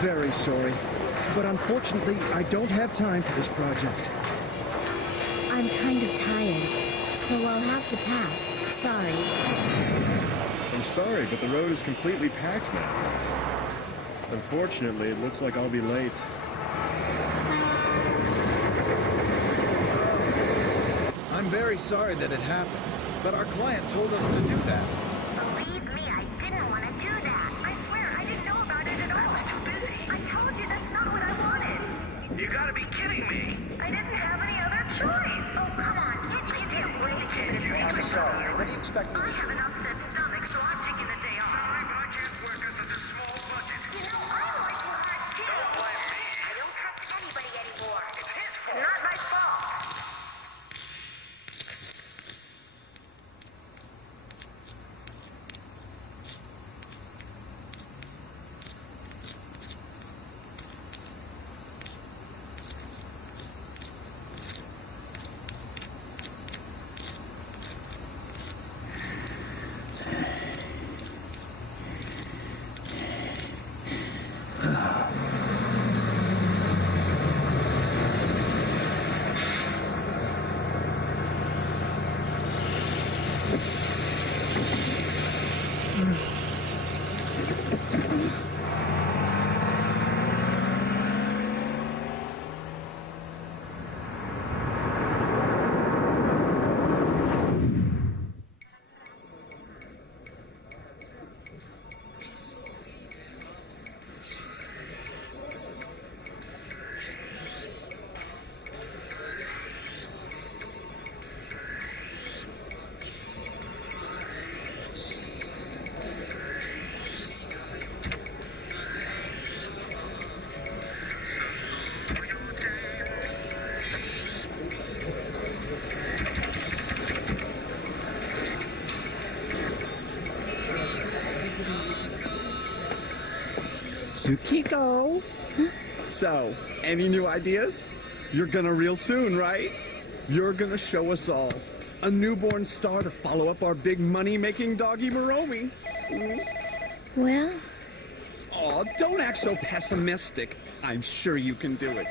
very sorry. But unfortunately, I don't have time for this project. I'm kind of tired, so I'll have to pass. Sorry. I'm sorry, but the road is completely packed now. Unfortunately, it looks like I'll be late. I'm very sorry that it happened, but our client told us to do that. Believe me, I didn't want to do that. I swear, I didn't know about it at all. I was too busy. I told you that's not what I wanted. You gotta be kidding me! I didn't have any other choice. Oh, come on. You can't wait to get this thing started. What do you expect I have an upset stomach, so I'm taking the day off. Sorry, but I can't work on such a small budget. You know, I like you hot too. Don't blame me. I don't trust anybody anymore. It's his fault. Not my fault. Tsukiko! So, any new ideas? You're gonna real soon, right? You're gonna show us all a newborn star to follow up our big money-making doggy Moromi. Well, Aw, don't act so pessimistic. I'm sure you can do it.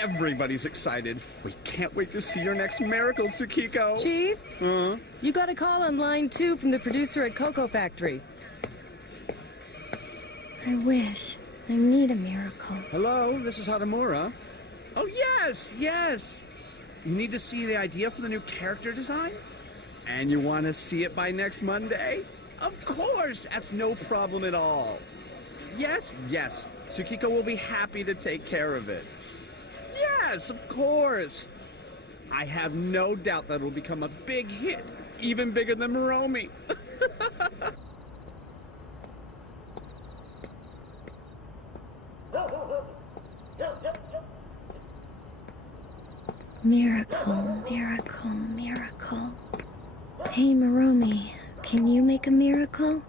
Everybody's excited. We can't wait to see your next miracle, Tsukiko. Chief, Huh? you got a call on line 2 from the producer at Cocoa Factory. I wish. I need a miracle. Hello, this is Hatamura. Oh, yes, yes. You need to see the idea for the new character design? And you want to see it by next Monday? Of course, that's no problem at all. Yes, yes, Tsukiko will be happy to take care of it. Yes, of course. I have no doubt that it will become a big hit, even bigger than Moromi. Miracle, miracle, miracle. Hey, Moromi, can you make a miracle?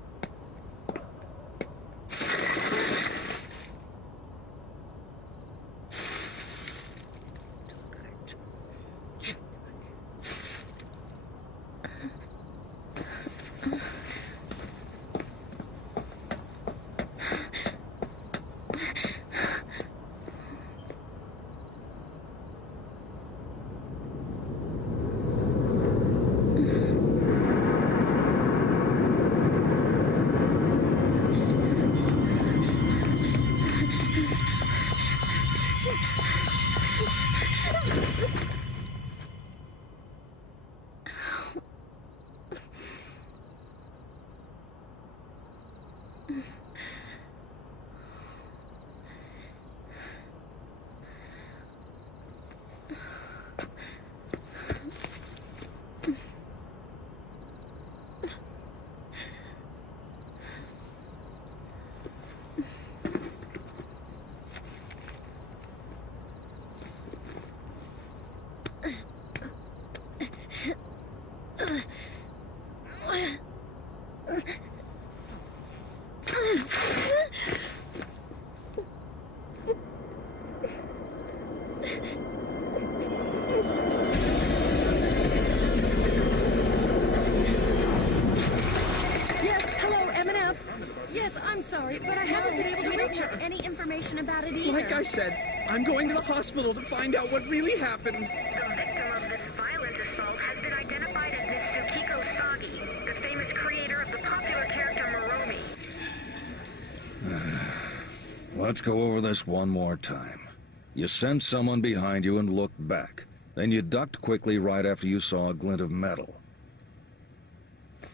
haven't been able to we don't reach have her. any information about it either. Like I said, I'm going to the hospital to find out what really happened. The victim of this violent assault has been identified as Miss Tsukiko Sagi, the famous creator of the popular character Moromi. Let's go over this one more time. You sent someone behind you and looked back. Then you ducked quickly right after you saw a glint of metal.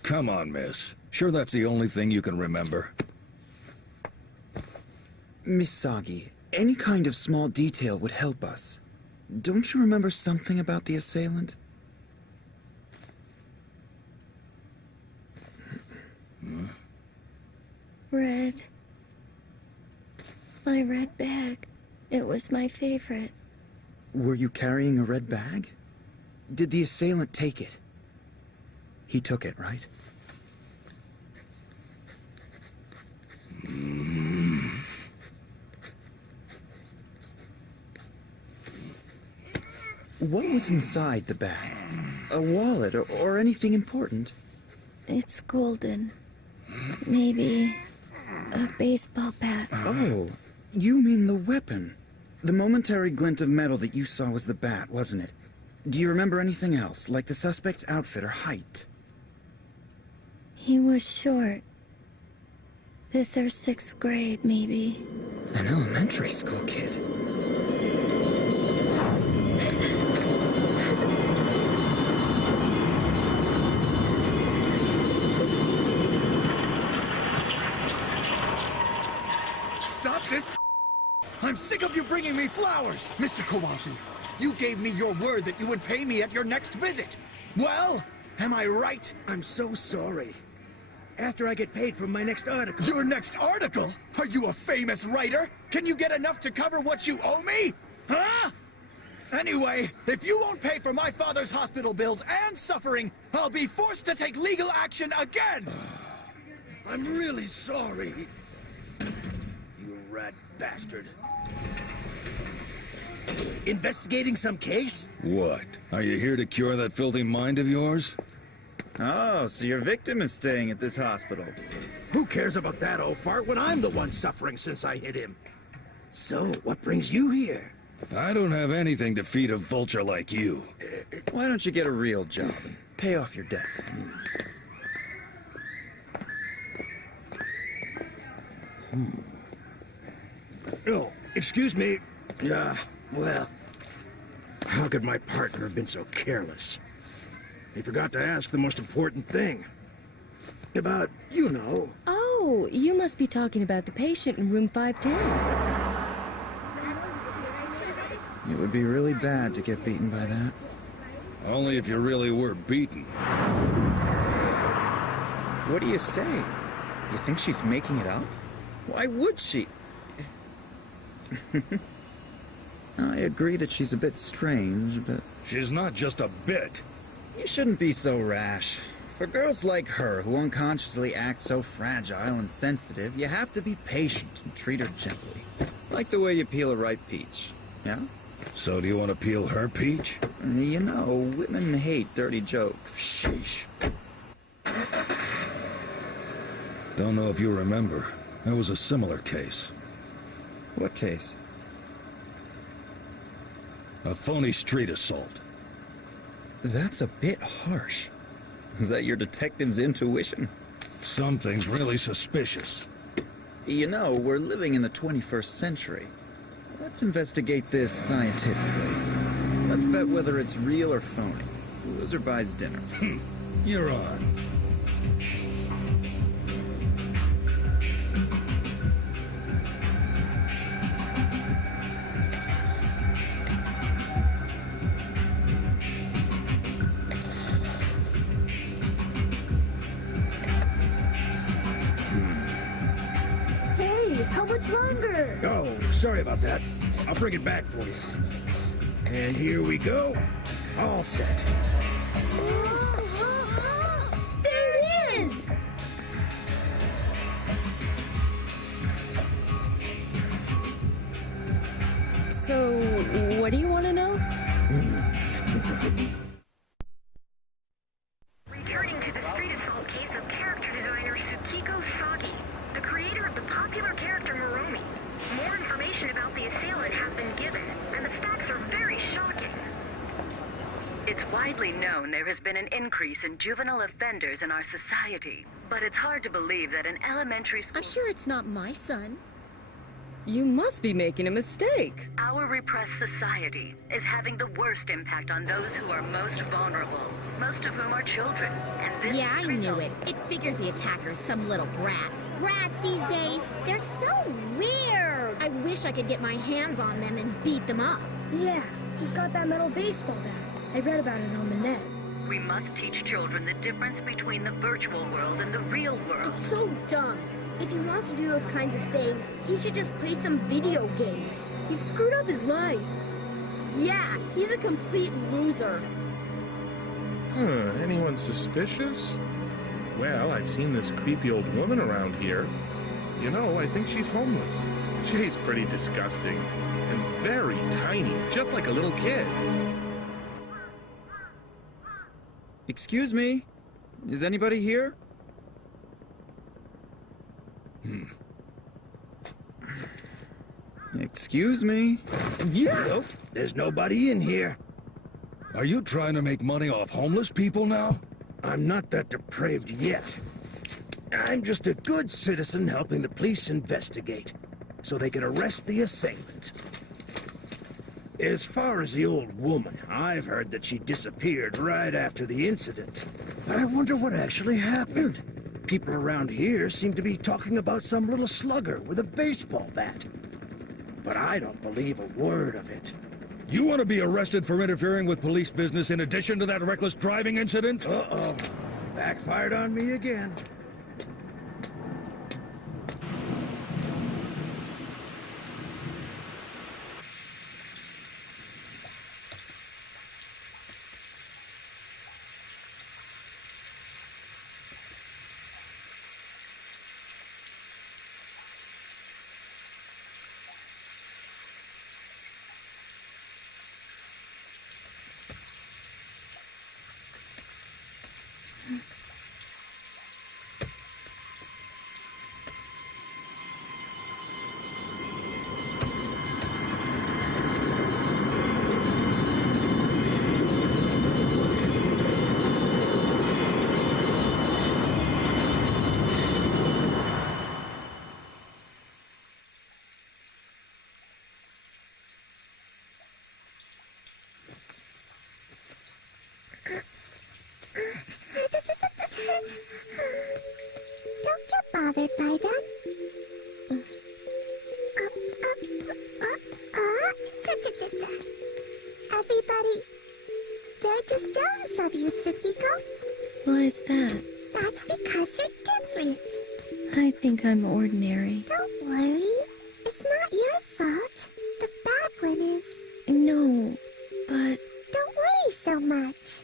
Come on, miss. Sure that's the only thing you can remember? Miss Sagi, any kind of small detail would help us. Don't you remember something about the assailant? Red. My red bag. It was my favorite. Were you carrying a red bag? Did the assailant take it? He took it, right? What was inside the bag? A wallet or anything important? It's golden. Maybe a baseball bat. Oh, you mean the weapon. The momentary glint of metal that you saw was the bat, wasn't it? Do you remember anything else, like the suspect's outfit or height? He was short. 5th or 6th grade, maybe. An elementary school kid. Stop this! I'm sick of you bringing me flowers! Mr. Kawazu, you gave me your word that you would pay me at your next visit. Well, am I right? I'm so sorry. After I get paid from my next article... Your next article? Are you a famous writer? Can you get enough to cover what you owe me? Huh? Anyway, if you won't pay for my father's hospital bills and suffering, I'll be forced to take legal action again! I'm really sorry. You rat bastard. Investigating some case? What? Are you here to cure that filthy mind of yours? Oh, so your victim is staying at this hospital. Who cares about that old fart when I'm the one suffering since I hit him? So, what brings you here? I don't have anything to feed a vulture like you. Why don't you get a real job and pay off your debt? Oh, excuse me. Well, how could my partner have been so careless? He forgot to ask the most important thing. About, you know. Oh, you must be talking about the patient in room 510. It would be really bad to get beaten by that. Only if you really were beaten. What do you say? You think she's making it up? Why would she? I agree that she's a bit strange, but... She's not just a bit. You shouldn't be so rash. For girls like her, who unconsciously act so fragile and sensitive, you have to be patient and treat her gently. Like the way you peel a ripe peach. Yeah? So do you want to peel her peach? You know, women hate dirty jokes. Sheesh. Don't know if you remember. There was a similar case. What case? A phony street assault. That's a bit harsh. Is that your detective's intuition? Something's really suspicious. You know, we're living in the 21st century. Let's investigate this scientifically. Let's bet whether it's real or phony. Loser buys dinner. You're on. Hey, how much longer? Oh, sorry about that. I'll bring it back for you. And here we go. All set. There it is! So, what do you want to know? Returning to the street assault case of character designer Tsukiko Sagi, the creator of the popular character widely known there has been an increase in juvenile offenders in our society, but it's hard to believe that an elementary school... I'm sure it's not my son. You must be making a mistake. Our repressed society is having the worst impact on those who are most vulnerable, most of whom are children. And this Yeah, I knew it. It figures the attacker's some little brat. Rats these days, they're so weird. I wish I could get my hands on them and beat them up. Yeah, he's got that metal baseball bat. I read about it on the net. We must teach children the difference between the virtual world and the real world. It's so dumb. If he wants to do those kinds of things, he should just play some video games. He screwed up his life. Yeah, he's a complete loser. Anyone suspicious? Well, I've seen this creepy old woman around here. You know, I think she's homeless. She's pretty disgusting. And very tiny, just like a little kid. Excuse me? Is anybody here? Excuse me? Yeah! Nope, there's nobody in here. Are you trying to make money off homeless people now? I'm not that depraved yet. I'm just a good citizen helping the police investigate, so they can arrest the assailant. As far as the old woman, I've heard that she disappeared right after the incident. But I wonder what actually happened. People around here seem to be talking about some little slugger with a baseball bat. But I don't believe a word of it. You want to be arrested for interfering with police business in addition to that reckless driving incident? Uh-oh. Backfired on me again. Don't get bothered by them. Everybody, they're just jealous of you, Tsukiko. Why is that? That's because you're different. I think I'm ordinary. Don't worry. It's not your fault. The bad one is. No, but... Don't worry so much.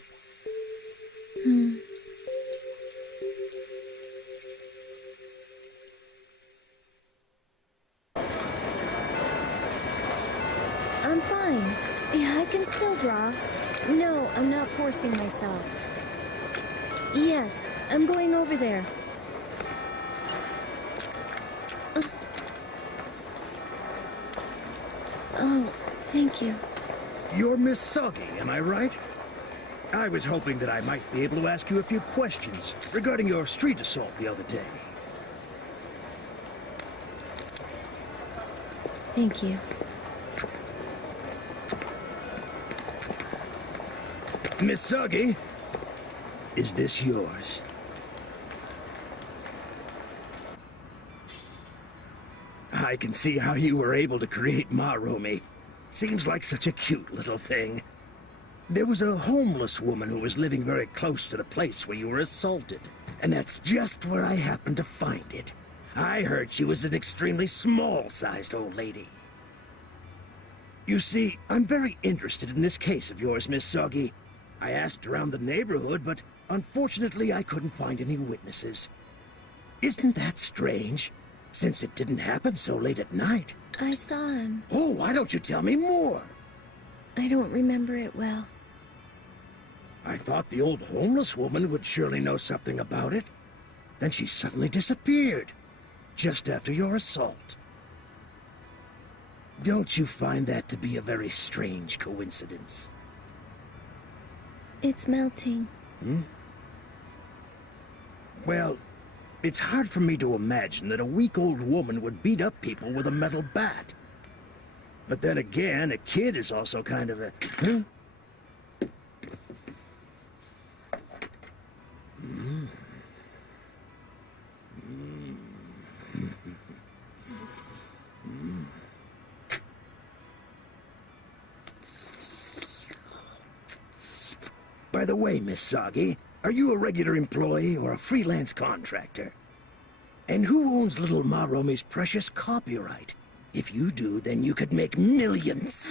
I'm fine. Yeah, I can still draw. No, I'm not forcing myself. Yes, I'm going over there. Oh, thank you. You're Miss Soggy, am I right? I was hoping that I might be able to ask you a few questions regarding your street assault the other day. Thank you. Miss Soggy, is this yours? I can see how you were able to create Marumi. Seems like such a cute little thing. There was a homeless woman who was living very close to the place where you were assaulted. And that's just where I happened to find it. I heard she was an extremely small-sized old lady. You see, I'm very interested in this case of yours, Miss Soggy. I asked around the neighborhood, but unfortunately I couldn't find any witnesses. Isn't that strange? Since it didn't happen so late at night. I saw him. Oh, why don't you tell me more? I don't remember it well. I thought the old homeless woman would surely know something about it. Then she suddenly disappeared, just after your assault. Don't you find that to be a very strange coincidence? It's melting. Hmm? Well, it's hard for me to imagine that a weak old woman would beat up people with a metal bat. But then again, a kid is also kind of a... Huh? By the way, Miss Soggy, are you a regular employee or a freelance contractor? And who owns little Maromi's precious copyright? If you do, then you could make millions.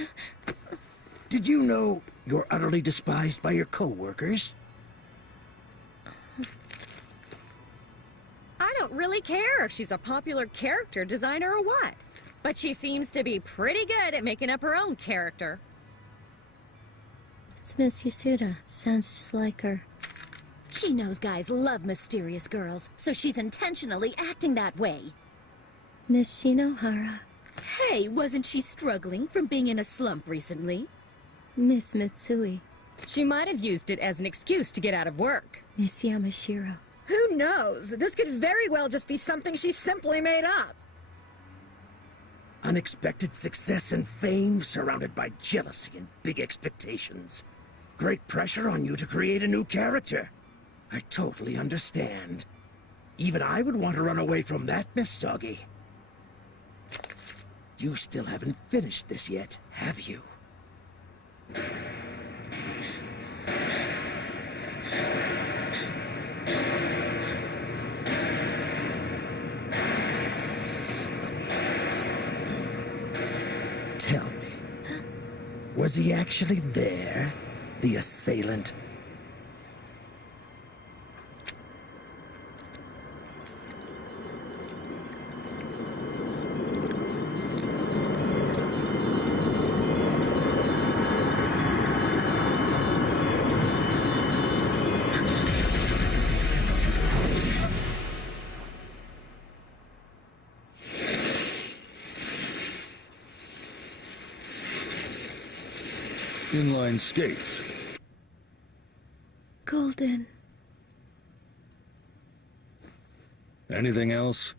Did you know you're utterly despised by your co-workers? I don't really care if she's a popular character designer or what. But she seems to be pretty good at making up her own character. It's Miss Yasuda. Sounds just like her. She knows guys love mysterious girls, so she's intentionally acting that way. Miss Shinohara. Hey, wasn't she struggling from being in a slump recently? Miss Mitsui. She might have used it as an excuse to get out of work. Miss Yamashiro. Who knows? This could very well just be something she simply made up. Unexpected success and fame surrounded by jealousy and big expectations. Great pressure on you to create a new character. I totally understand. Even I would want to run away from that, Miss Soggy. You still haven't finished this yet, have you? Tell me, was he actually there, the assailant? Inline skates. Golden. Anything else?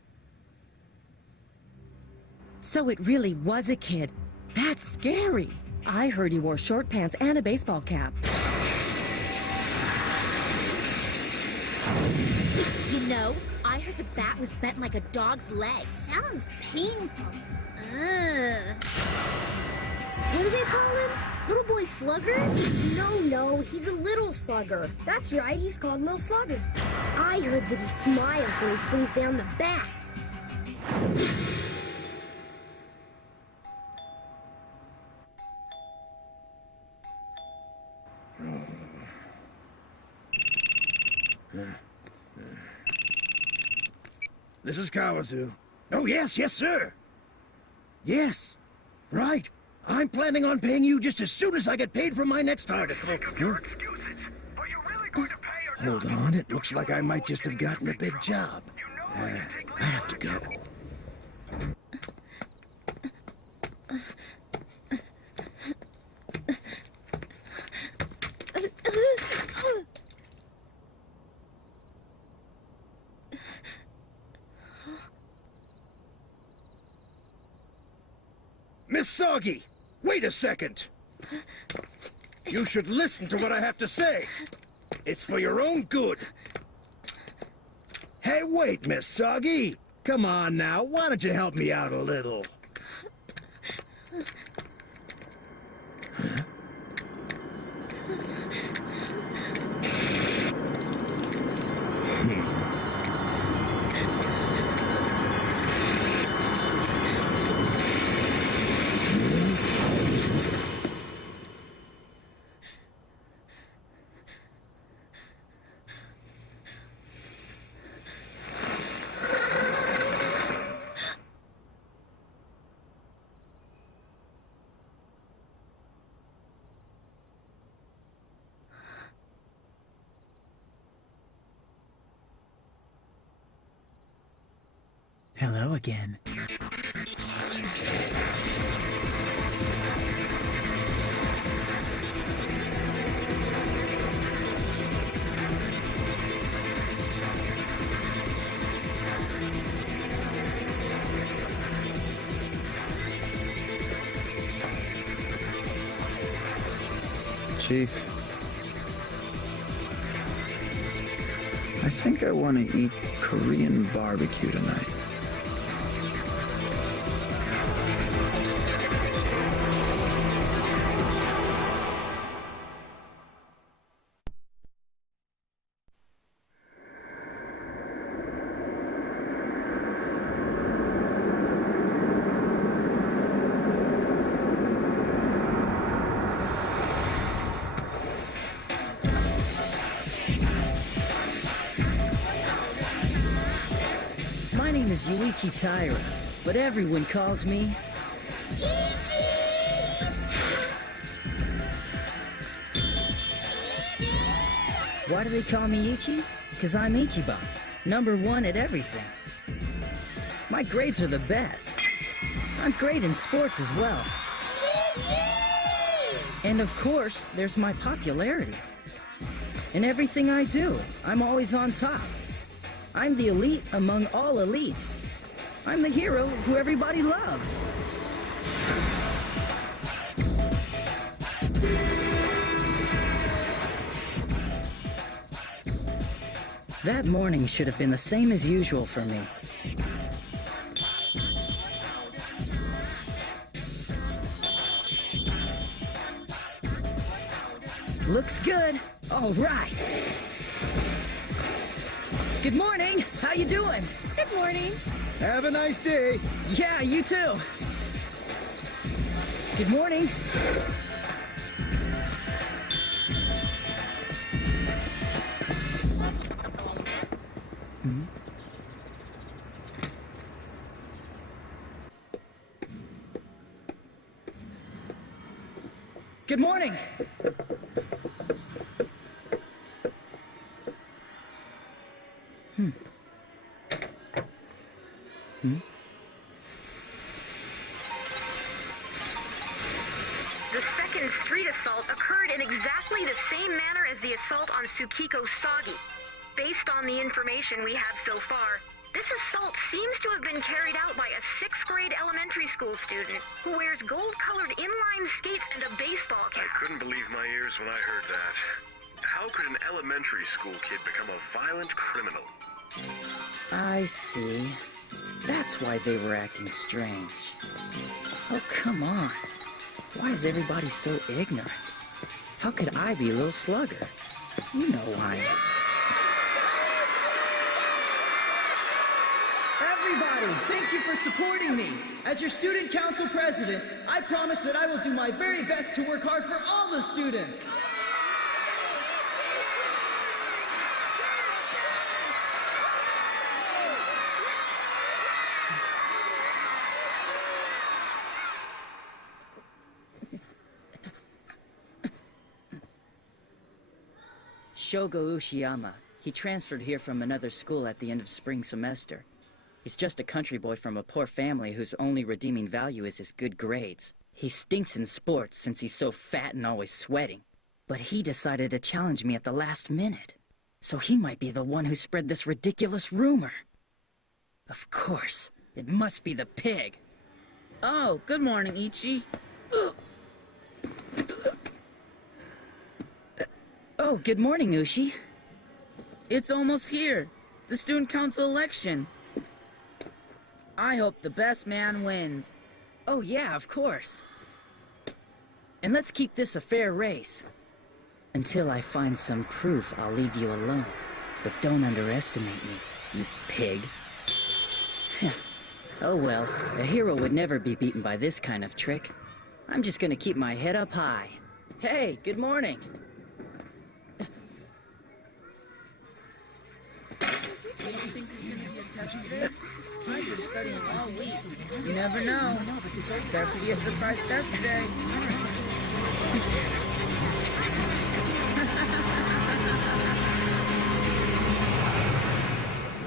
So it really was a kid. That's scary. I heard you wore short pants and a baseball cap. You know, I heard the bat was bent like a dog's leg. Sounds painful. What do they call him? Little boy slugger? No, he's a little slugger. That's right, he's called Little Slugger. I heard that he smiles when he swings down the bat. This is Kawazu. Oh, yes, sir. Yes, right. I'm planning on paying you just as soon as I get paid for my next article. Hold on, it looks like I might just have gotten a big job. I have to go. Miss Soggy, wait a second. You should listen to what I have to say. It's for your own good. Hey, wait, Miss Soggy. Come on now, why don't you help me out a little? Hello again. Chief. I think I want to eat Korean barbecue tonight. My name is Yuichi Taira, but everyone calls me... Why do they call me Ichi? Because I'm Ichiban, #1 at everything. My grades are the best. I'm great in sports as well. And of course, there's my popularity. In everything I do, I'm always on top. I'm the elite among all elites. I'm the hero who everybody loves. That morning should have been the same as usual for me. Looks good. All right. Good morning. How you doing? Good morning. Have a nice day. Yeah, you too. Good morning. Good morning. The second street assault occurred in exactly the same manner as the assault on Tsukiko Sagi. Based on the information we have so far, this assault seems to have been carried out by a 6th grade elementary school student who wears gold-colored inline skates and a baseball cap. I couldn't believe my ears when I heard that. How could an elementary school kid become a violent criminal? I see. That's why they were acting strange. Oh, come on. Why is everybody so ignorant? How could I be a little slugger? You know why. Everybody, thank you for supporting me. As your student council president, I promise that I will do my very best to work hard for all the students. Shogo Ushiyama. He transferred here from another school at the end of spring semester. He's just a country boy from a poor family whose only redeeming value is his good grades. He stinks in sports since he's so fat and always sweating. But he decided to challenge me at the last minute. So he might be the one who spread this ridiculous rumor. Of course, it must be the pig. Oh, good morning, Ichi. Oh, good morning, Ushi. It's almost here. The student council election. I hope the best man wins. Oh, yeah, of course. And let's keep this a fair race. Until I find some proof, I'll leave you alone. But don't underestimate me, you pig. Oh well, a hero would never be beaten by this kind of trick. I'm just gonna keep my head up high. Hey, good morning. You never know. There could be a surprise test today.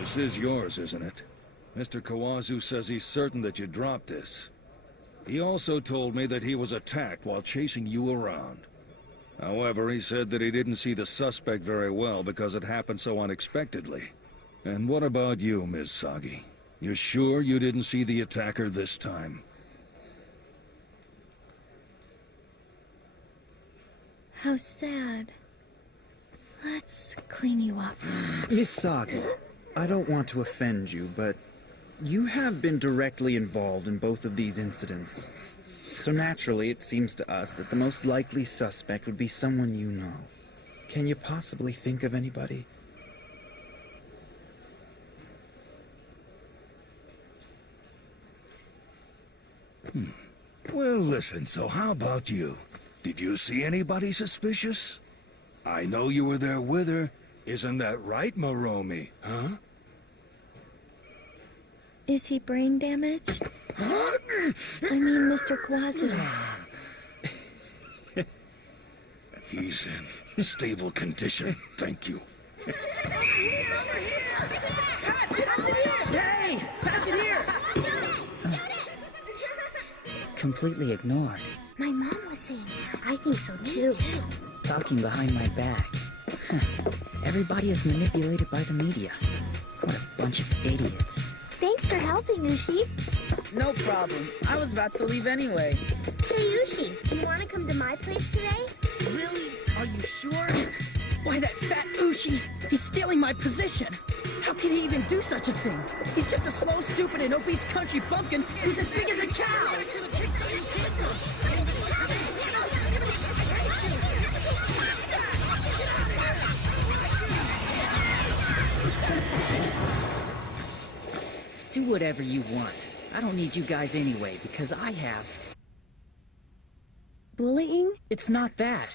This is yours, isn't it? Mr. Kawazu says he's certain that you dropped this. He also told me that he was attacked while chasing you around. However, he said that he didn't see the suspect very well because it happened so unexpectedly. And what about you, Ms. Sagi? You're sure you didn't see the attacker this time? How sad. Let's clean you up. Miss Sagi, I don't want to offend you, but you have been directly involved in both of these incidents. So naturally, it seems to us that the most likely suspect would be someone you know. Can you possibly think of anybody? Well, listen, so how about you? Did you see anybody suspicious? I know you were there with her. Isn't that right, Moromi? Huh? Is he brain damaged? I mean, Mr. Kawazu. He's in stable condition, thank you. Hey! Pass it here! Completely ignored. My mom was saying that. I think so too. Talking behind my back. Everybody is manipulated by the media. What a bunch of idiots. Thanks for helping, Ushi. No problem. I was about to leave anyway. Hey, Ushi, do you want to come to my place today? Really? Are you sure? Why, that fat Ushi! He's stealing my position! How can he even do such a thing? He's just a slow, stupid, and obese country bumpkin. He's as big as a cow! Do whatever you want. I don't need you guys anyway, because I have... Bullying? It's not that.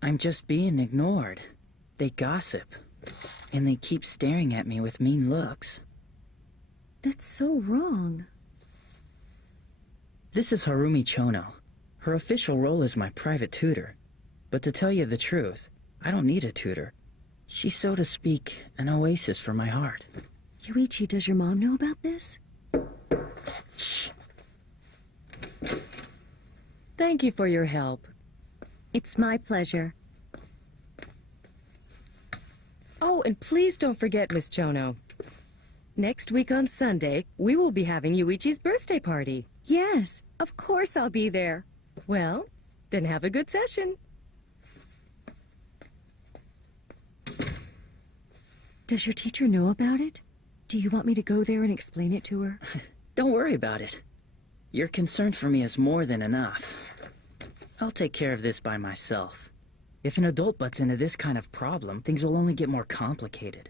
I'm just being ignored. They gossip. And they keep staring at me with mean looks. That's so wrong. This is Harumi Chono. Her official role is my private tutor. But to tell you the truth, I don't need a tutor. She's, so to speak, an oasis for my heart. Yuichi, does your mom know about this? Shh. Thank you for your help. It's my pleasure. Oh, and please don't forget, Miss Chono. Next week on Sunday, we will be having Yuichi's birthday party. Yes, of course I'll be there. Well, then have a good session. Does your teacher know about it? Do you want me to go there and explain it to her? Don't worry about it. Your concern for me is more than enough. I'll take care of this by myself. If an adult butts into this kind of problem, things will only get more complicated.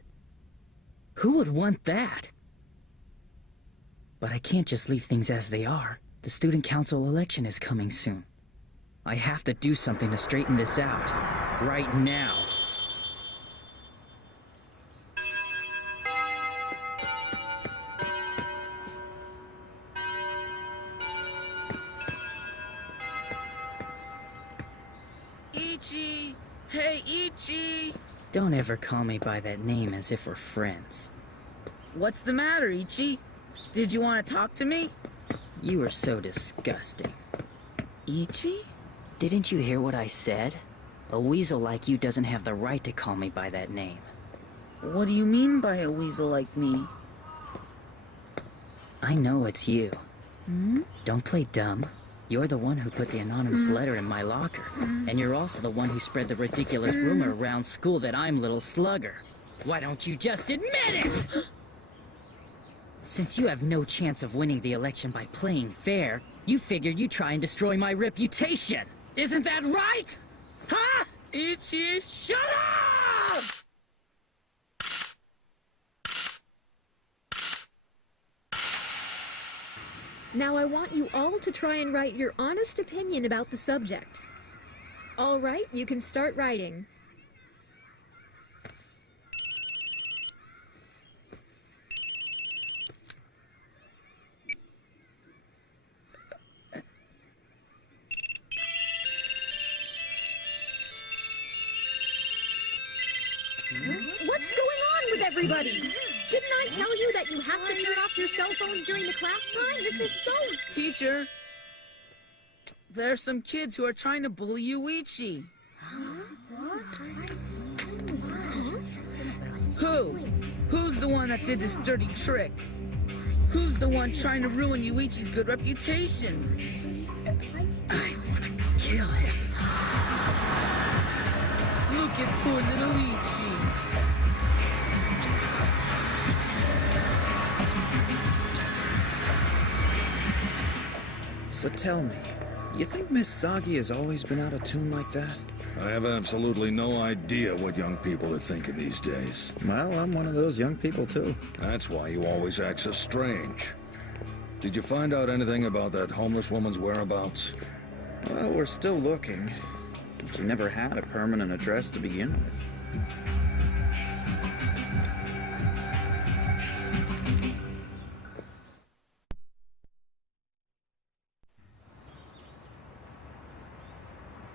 Who would want that? But I can't just leave things as they are. The student council election is coming soon. I have to do something to straighten this out. Right now. Ichi! Hey, Ichi! Don't ever call me by that name as if we're friends. What's the matter, Ichi? Did you want to talk to me? You are so disgusting. Ichi? Didn't you hear what I said? A weasel like you doesn't have the right to call me by that name. What do you mean by a weasel like me? I know it's you. Don't play dumb. You're the one who put the anonymous letter in my locker. And you're also the one who spread the ridiculous rumor around school that I'm Little Slugger. Why don't you just admit it? Since you have no chance of winning the election by playing fair, you figured you'd try and destroy my reputation. Isn't that right? Huh? Ichi? Shut up! Now I want you all to try and write your honest opinion about the subject. All right, you can start writing. What's going on with everybody? Didn't I tell you that you have to turn off your cell phones during the class time? This is so... Teacher, there's some kids who are trying to bully Yuichi. Who? Who's the one that did this dirty trick? Who's the one trying to ruin Yuichi's good reputation? I want to kill him. get poor little Ichi. So tell me, you think Miss Sagi has always been out of tune like that? I have absolutely no idea what young people are thinking these days. Well, I'm one of those young people, too. That's why you always act so strange. Did you find out anything about that homeless woman's whereabouts? Well, we're still looking. She never had a permanent address to begin with.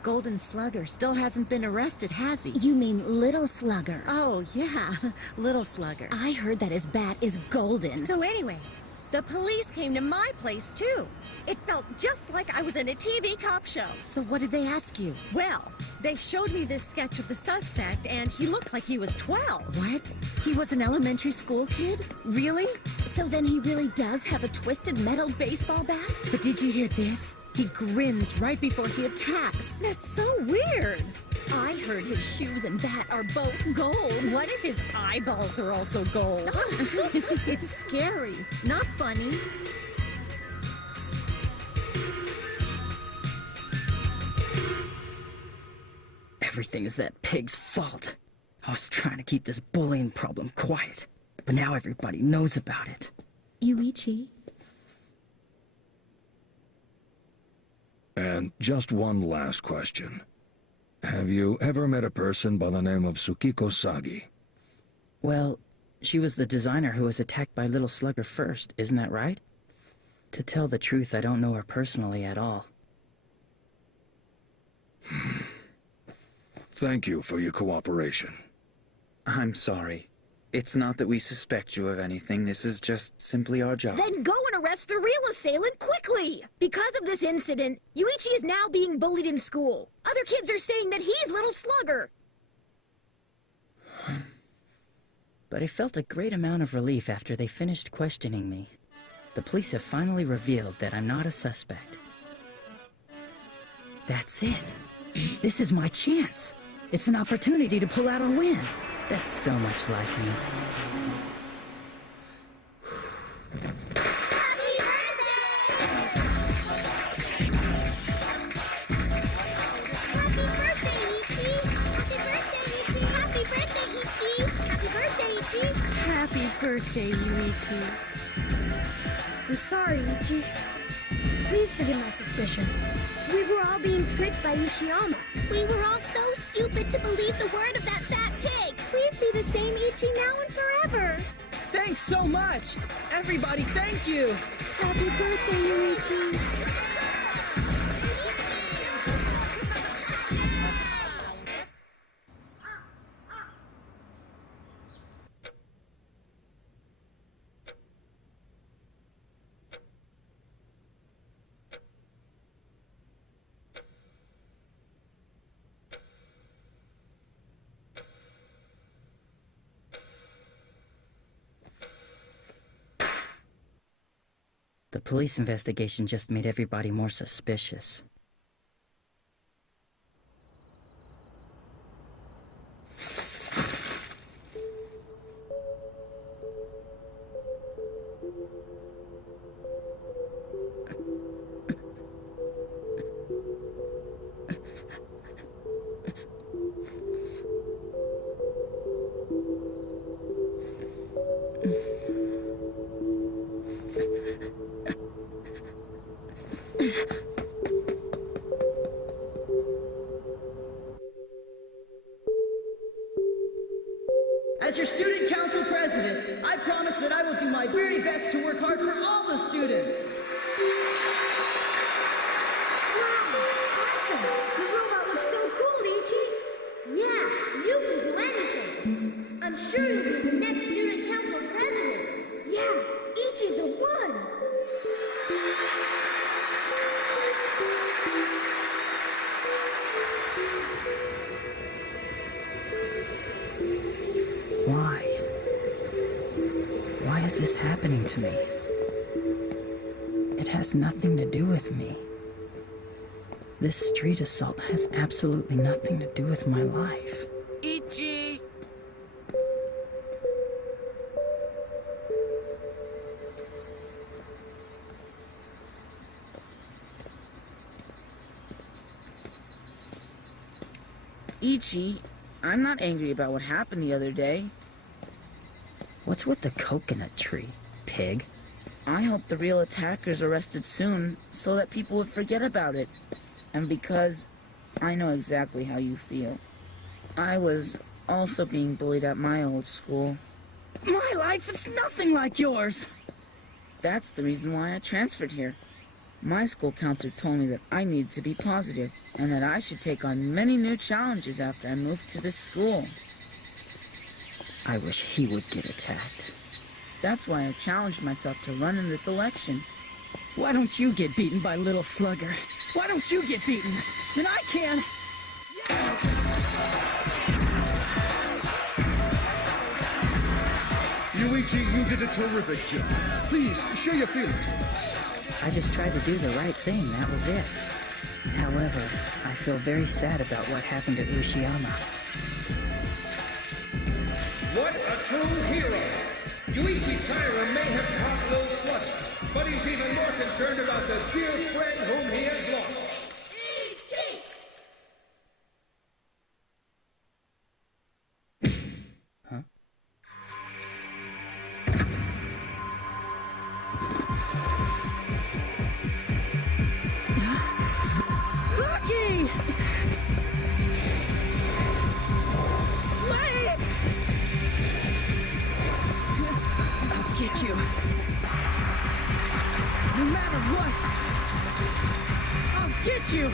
Golden Slugger still hasn't been arrested, has he? You mean Little Slugger? Oh, yeah. Little Slugger. I heard that his bat is golden. So anyway, the police came to my place, too. It felt just like I was in a TV cop show. So what did they ask you? Well, they showed me this sketch of the suspect, and he looked like he was 12. What? He was an elementary school kid? Really? So then he really does have a twisted metal baseball bat? But did you hear this? He grins right before he attacks. That's so weird. I heard his shoes and bat are both gold. What if his eyeballs are also gold? It's scary, not funny. Everything is that pig's fault. I was trying to keep this bullying problem quiet, but now everybody knows about it. Yuichi? And just one last question. Have you ever met a person by the name of Tsukiko Sagi? Well, she was the designer who was attacked by Little Slugger first, isn't that right? To tell the truth, I don't know her personally at all. Thank you for your cooperation. I'm sorry. It's not that we suspect you of anything. This is just simply our job. Then go and arrest the real assailant quickly! Because of this incident, Yuichi is now being bullied in school. Other kids are saying that he's Little Slugger. But I felt a great amount of relief after they finished questioning me. The police have finally revealed that I'm not a suspect. That's it. This is my chance. It's an opportunity to pull out a win. That's so much like me. Happy birthday, Yuichi. I'm sorry, Ichi. Please forgive my suspicion. We were all being tricked by Ishiyama. We were all so stupid to believe the word of that fat pig. Please be the same Ichi now and forever. Thanks so much! Everybody, thank you! Happy birthday, Yuichi. The police investigation just made everybody more suspicious. As your student council president, I promise that I will do my very best to work hard for all the students. Wow, awesome. Your robot looks so cool, Ichi. Yeah, you can do anything. I'm sure you'll be the next student council president. Yeah, Ichi's the one. Why? Why is this happening to me? It has nothing to do with me. This street assault has absolutely nothing to do with my life. Ichi, I'm not angry about what happened the other day. What's with the coconut tree, pig? I hope the real attacker's arrested soon, so that people would forget about it. And because I know exactly how you feel. I was also being bullied at my old school. My life is nothing like yours! That's the reason why I transferred here. My school counselor told me that I needed to be positive, and that I should take on many new challenges after I moved to this school. I wish he would get attacked. That's why I challenged myself to run in this election. Why don't you get beaten by Little Slugger? Why don't you get beaten? Then I can! Yuichi, you did a terrific job. Please, share your feelings with us. I just tried to do the right thing, that was it. However, I feel very sad about what happened to Ushiyama. What a true hero! Yuichi Taira may have caught Lil Slugger, but he's even more concerned about the dear friend whom he has lost. Huh? Lucky! Wait! I'll get you. No matter what, I'll get you!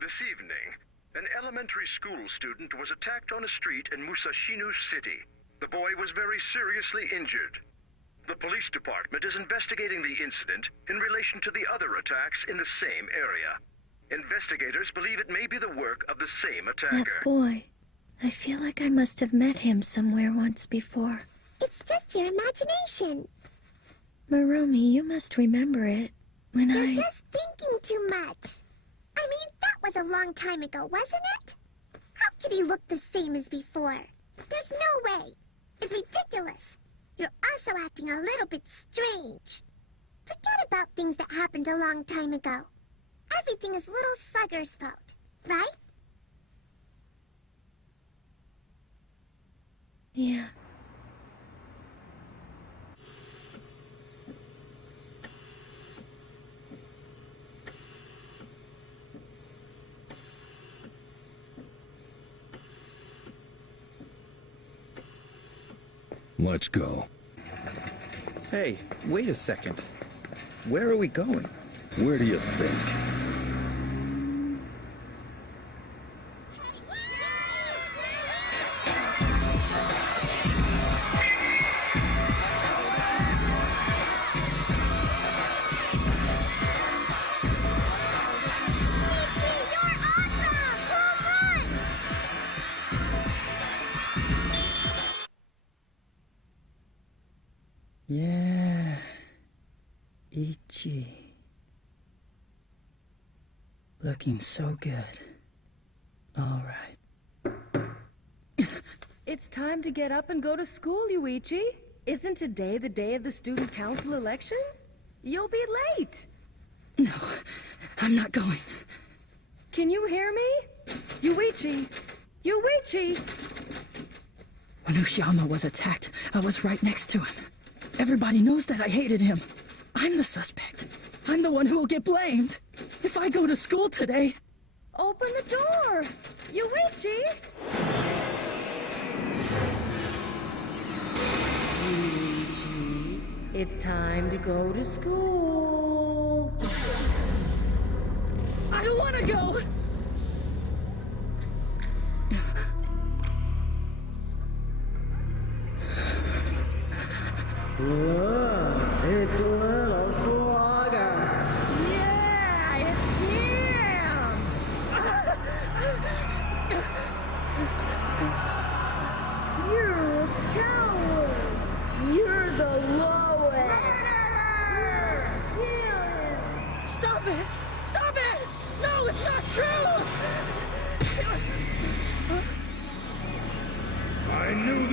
This evening, an elementary school student was attacked on a street in Musashino City. The boy was very seriously injured. The police department is investigating the incident in relation to the other attacks in the same area. Investigators believe it may be the work of the same attacker. That boy. I feel like I must have met him somewhere once before. It's just your imagination. Maromi, you must remember it. You're just thinking too much. I mean, that was a long time ago, wasn't it? How could he look the same as before? There's no way. It's ridiculous. You're also acting a little bit strange. Forget about things that happened a long time ago. Everything is Little Slugger's fault, right? Yeah. Let's go. Hey, wait a second. Where are we going? Where do you think? Yeah. Ichi. Looking so good. All right. It's time to get up and go to school, Yuichi. Isn't today the day of the student council election? You'll be late. No, I'm not going. Can you hear me? Yuichi! Yuichi! When Ushiyama was attacked, I was right next to him. Everybody knows that I hated him. I'm the suspect. I'm the one who will get blamed. If I go to school today... Open the door! Yuichi! Yuichi, it's time to go to school. I don't want to go! Look, it's Little Slugger. Yeah, it's him! You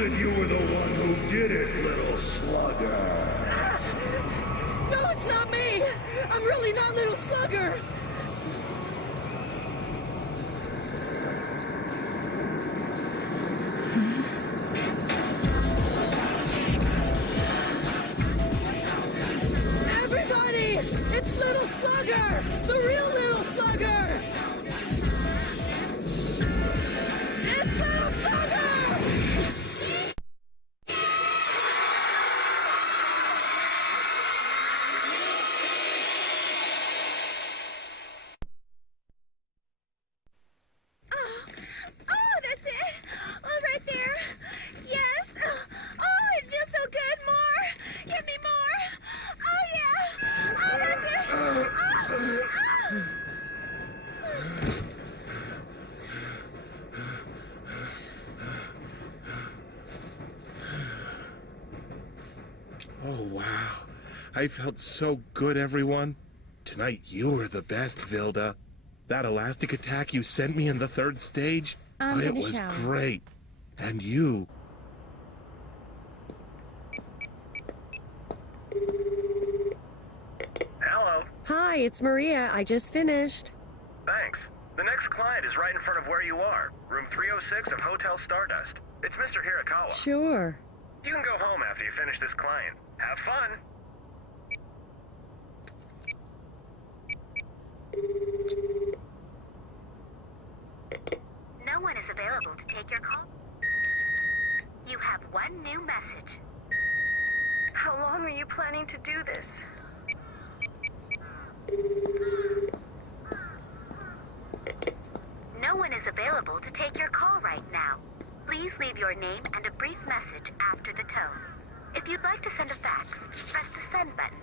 that you were the one who did it, little slugger. No, it's not me! I'm really not Little Slugger! Everybody! It's Little Slugger! The real Little Slugger! It's Little Slugger! Oh, that's it. All right there. Yes. Oh, it feels so good. More. Give me more. Oh, yeah. Oh, that's it. Oh, wow. I felt so good, everyone. Tonight you were the best, Vilda. That elastic attack you sent me in the third stage, it was great. And you... Hello. Hi, it's Maria. I just finished. Thanks. The next client is right in front of where you are. Room 306 of Hotel Stardust. It's Mr. Hirakawa. Sure. You can go home after you finish this client. Have fun. No one is available to take your call. You have one new message. How long are you planning to do this? No one is available to take your call right now. Please leave your name and a brief message after the tone. If you'd like to send a fax, press the send button.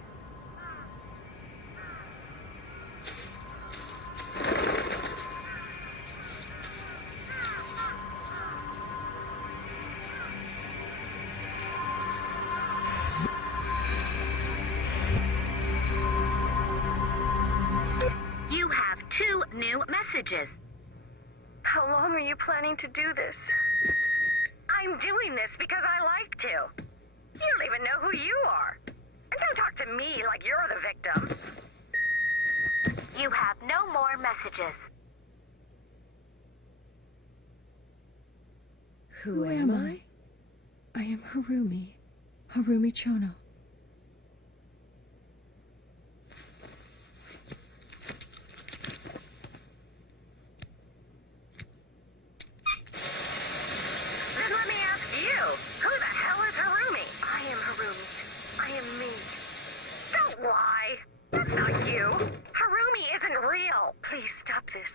You have 2 new messages. How long are you planning to do this? I'm doing this because I like to. You don't even know who you are. And don't talk to me like you're the victim. You have no more messages. Who am I? I am Harumi. Harumi Chono. Then let me ask you, who the hell is Harumi? I am Harumi. I am me. Don't lie. That's not you. Harumi isn't real. Please stop this.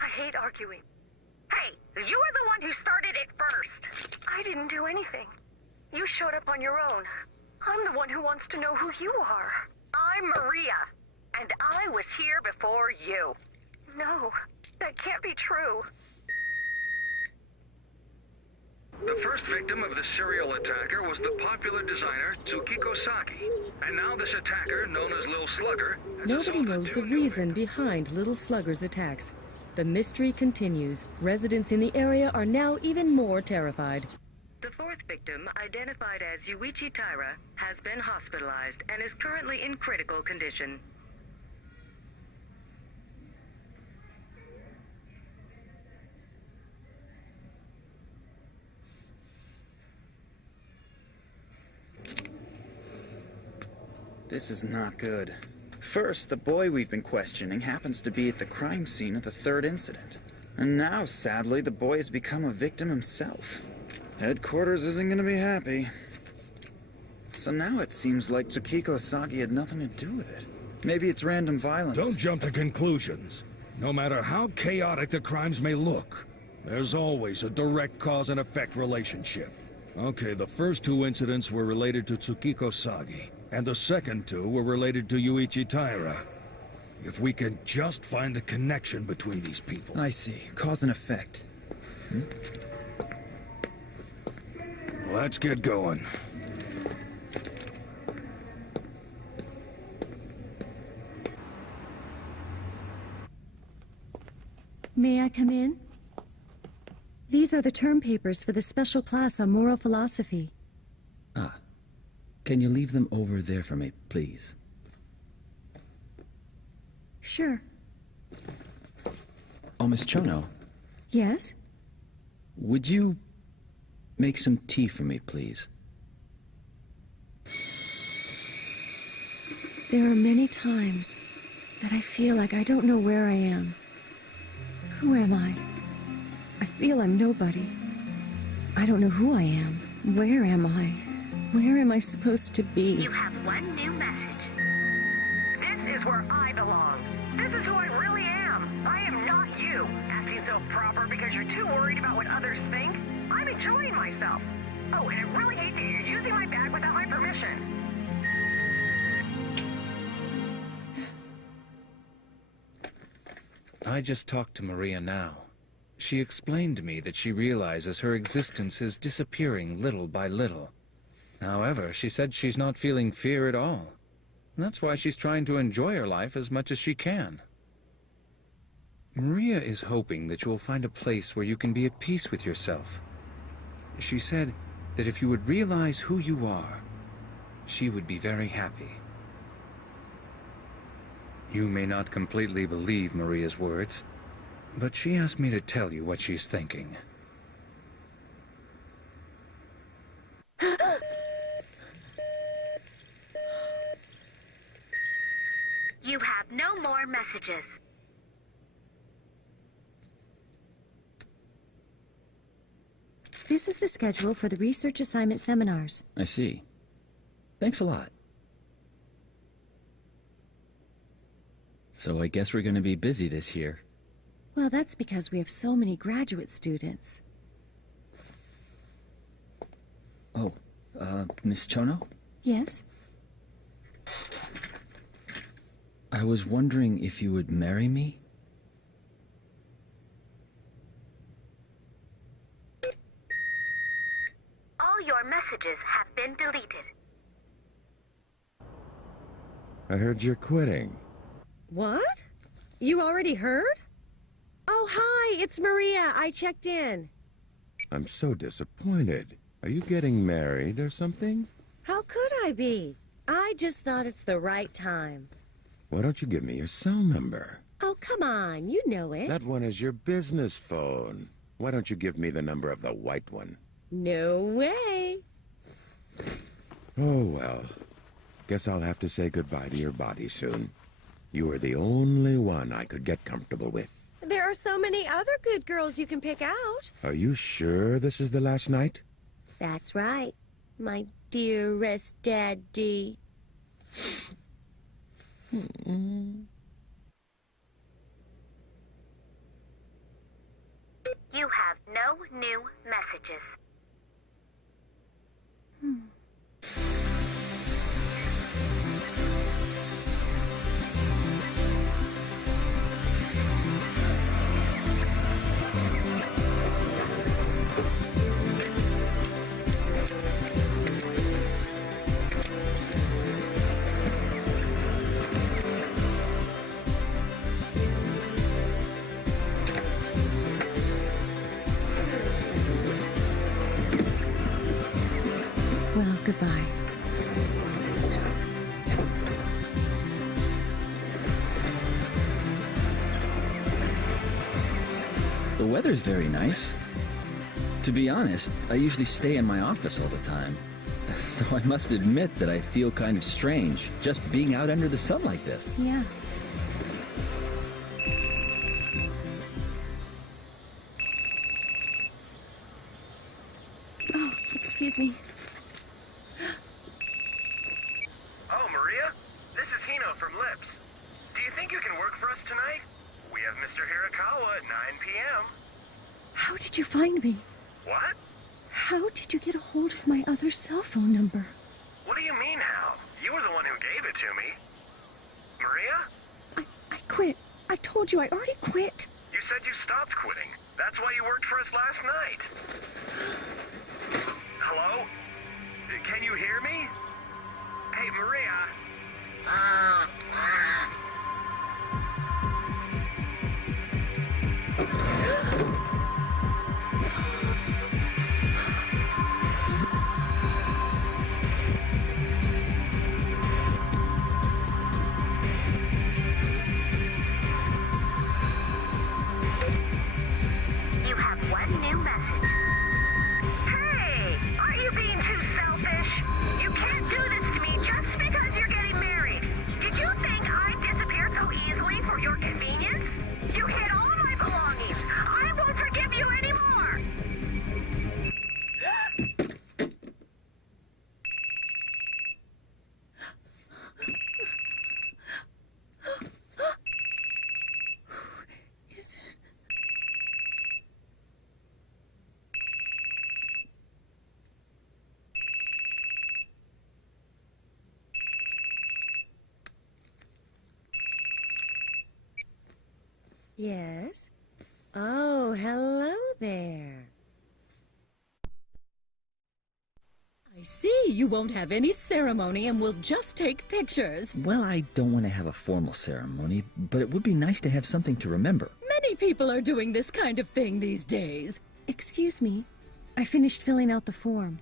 I hate arguing. Hey, you are the one who started it first. I didn't do anything. You showed up on your own. I'm the one who wants to know who you are. I'm Maria, and I was here before you. No, that can't be true. The first victim of the serial attacker was the popular designer Tsukiko Saki. And now this attacker, known as Lil Slugger, has Nobody knows the reason behind Little Slugger's attacks. The mystery continues. Residents in the area are now even more terrified. The fourth victim, identified as Yuichi Taira, has been hospitalized and is currently in critical condition. This is not good. First, the boy we've been questioning happens to be at the crime scene of the third incident. And now, sadly, the boy has become a victim himself. Headquarters isn't gonna be happy. So now it seems like Tsukiko Sagi had nothing to do with it. Maybe it's random violence. Don't jump to conclusions. No matter how chaotic the crimes may look, there's always a direct cause and effect relationship. Okay, the first 2 incidents were related to Tsukiko Sagi, and the second 2 were related to Yuichi Taira. If we can just find the connection between these people. I see. Cause and effect. Let's get going. May I come in? These are the term papers for the special class on moral philosophy. Ah. Can you leave them over there for me, please? Sure. Oh, Miss Chono, Yes? would you make some tea for me, please? There are many times that I feel like I don't know where I am. Who am I? I feel I'm nobody. I don't know who I am. Where am I? Where am I supposed to be? You have one new message. This is where I belong. This is who I really am. I am not you, acting so proper because you're too worried about what others think. I'm enjoying myself. Oh, and I really hate that you're using my bag without my permission. I just talked to Maria now. She explained to me that she realizes her existence is disappearing little by little. However, she said she's not feeling fear at all. That's why she's trying to enjoy her life as much as she can. Maria is hoping that you will find a place where you can be at peace with yourself. She said that if you would realize who you are, she would be very happy. You may not completely believe Maria's words, but she asked me to tell you what she's thinking. You have no more messages. This is the schedule for the research assignment seminars. I see. Thanks a lot. So I guess we're going to be busy this year. Well, that's because we have so many graduate students. Oh, Miss Chono? Yes? I was wondering if you would marry me? All your messages have been deleted. I heard you're quitting. What? You already heard? Oh, hi, it's Maria. I checked in. I'm so disappointed. Are you getting married or something? How could I be? I just thought it's the right time. Why don't you give me your cell number? Oh, come on, you know it. That one is your business phone. Why don't you give me the number of the white one? No way. Oh, well. Guess I'll have to say goodbye to your body soon. You are the only one I could get comfortable with. There are so many other good girls you can pick out. Are you sure this is the last night? That's right, my dearest daddy. You have no new messages. Well, goodbye. The weather's very nice. To be honest, I usually stay in my office all the time. So I must admit that I feel kind of strange, just being out under the sun like this. Yeah. Oh, excuse me. Oh, Maria? This is Hino from Lips. Do you think you can work for us tonight? We have Mr. Hirakawa at 9 p.m. How did you find me? What? How did you get a hold of my other cell phone number? What do you mean, how? You were the one who gave it to me. Maria? I quit. I told you I already quit. You said you stopped quitting. That's why you worked for us last night. Hello? Can you hear me? Hey, Maria. Yes? Oh, hello there. I see. You won't have any ceremony and we'll just take pictures. Well, I don't want to have a formal ceremony, but it would be nice to have something to remember. Many people are doing this kind of thing these days. Excuse me. I finished filling out the form.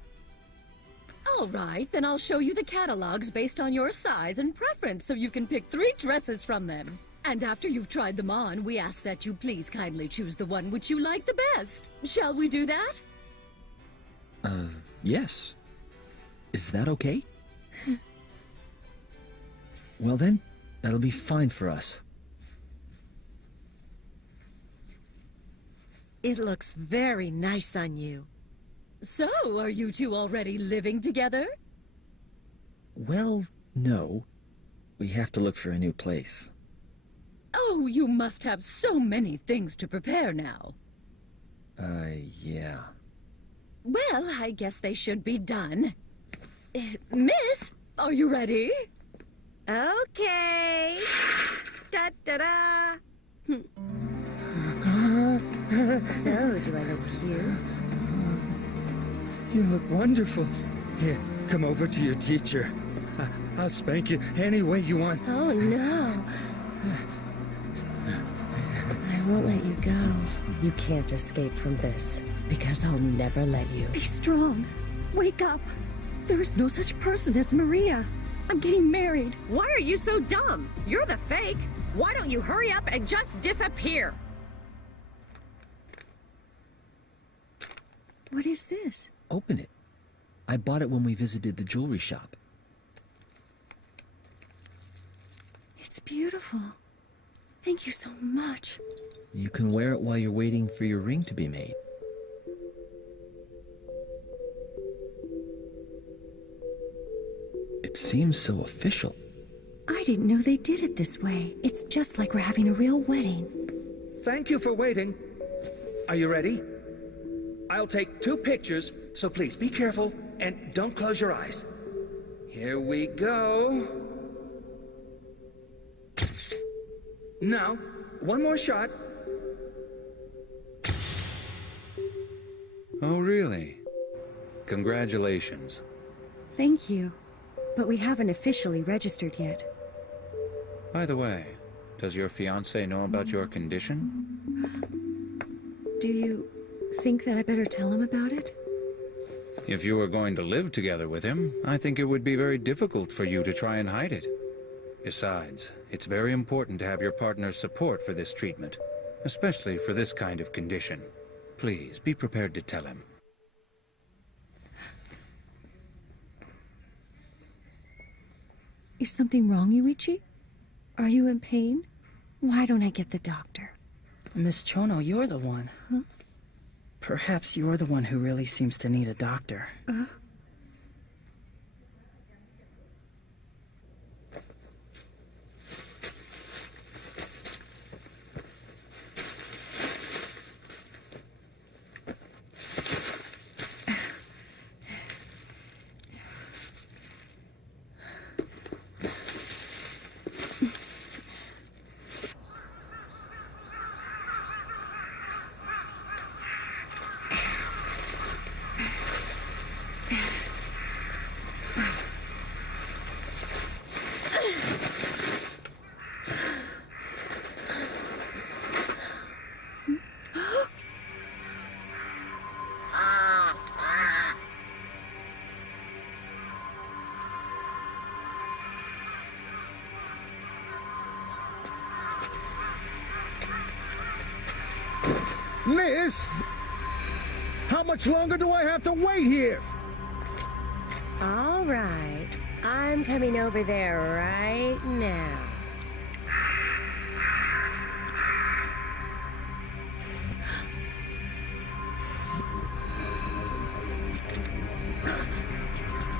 All right, then I'll show you the catalogs based on your size and preference so you can pick 3 dresses from them. And after you've tried them on, we ask that you please kindly choose the one which you like the best. Shall we do that? Yes. Is that okay? Well then, that'll be fine for us. It looks very nice on you. So, are you two already living together? Well, no. We have to look for a new place. Oh, you must have so many things to prepare now. Yeah. Well, I guess they should be done. Miss, are you ready? Okay. Da-da-da. So, do I look cute? You look wonderful. Here, come over to your teacher. I'll spank you any way you want. Oh, no. I won't let you go. You can't escape from this, because I'll never let you. Be strong. Wake up. There is no such person as Maria. I'm getting married. Why are you so dumb? You're the fake. Why don't you hurry up and just disappear? What is this? Open it. I bought it when we visited the jewelry shop. It's beautiful. Thank you so much. You can wear it while you're waiting for your ring to be made. It seems so official. I didn't know they did it this way. It's just like we're having a real wedding. Thank you for waiting. Are you ready? I'll take 2 pictures, so please be careful and don't close your eyes. Here we go. Now, one more shot. Oh, really? Congratulations. Thank you. But we haven't officially registered yet. By the way, does your fiancé know about your condition? Do you think that I better tell him about it? If you were going to live together with him, I think it would be very difficult for you to try and hide it. Besides, it's very important to have your partner's support for this treatment, especially for this kind of condition. Please, be prepared to tell him. Is something wrong, Yuichi? Are you in pain? Why don't I get the doctor? Miss Chono, you're the one. Huh? Perhaps you're the one who really seems to need a doctor. Miss! How much longer do I have to wait here? All right. I'm coming over there right now.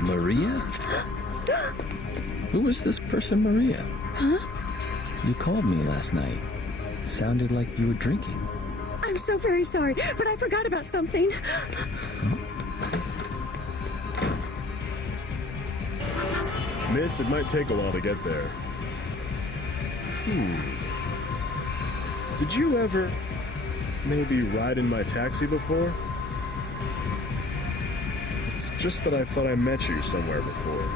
Maria? Who is this person, Maria? Huh? You called me last night. It sounded like you were drinking. I'm so very sorry, but I forgot about something. Miss, it might take a while to get there. Did you ever maybe ride in my taxi before? It's just that I thought I met you somewhere before.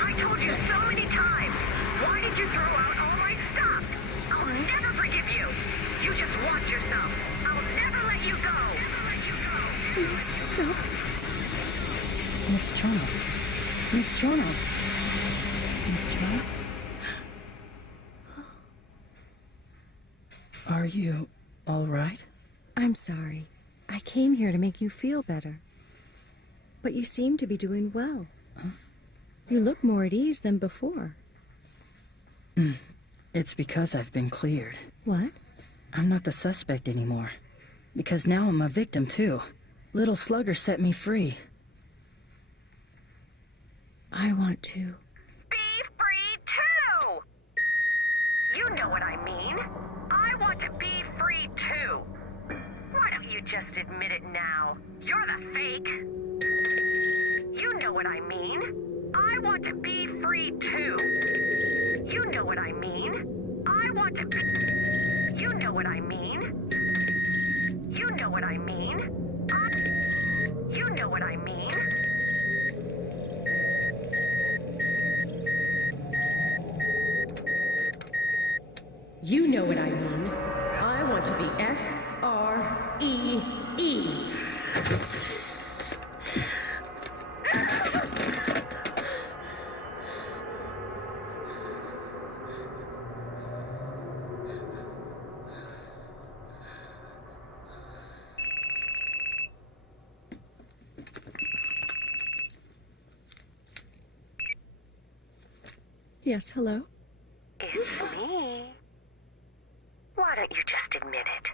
I told you so many times. Why did you throw out all my stuff? I'll never forgive you. You just watch yourself. I'll never let you go. Please stop this. Miss Chono. Miss Chono. Miss Chono? Are you all right? I'm sorry. I came here to make you feel better. But you seem to be doing well. Huh? You look more at ease than before. It's because I've been cleared. What? I'm not the suspect anymore. Because now I'm a victim, too. Little Slugger set me free. I want to. Be free too! You know what I mean. I want to be free too. Why don't you just admit it now? You're the fake. You know what I mean. I want to be free too. You know what I mean. I want to be... You know what I mean. You know what I mean. You know what I mean. You know what I mean. I want to be F-R-E-E. Yes, hello? It's me. Why don't you just admit it?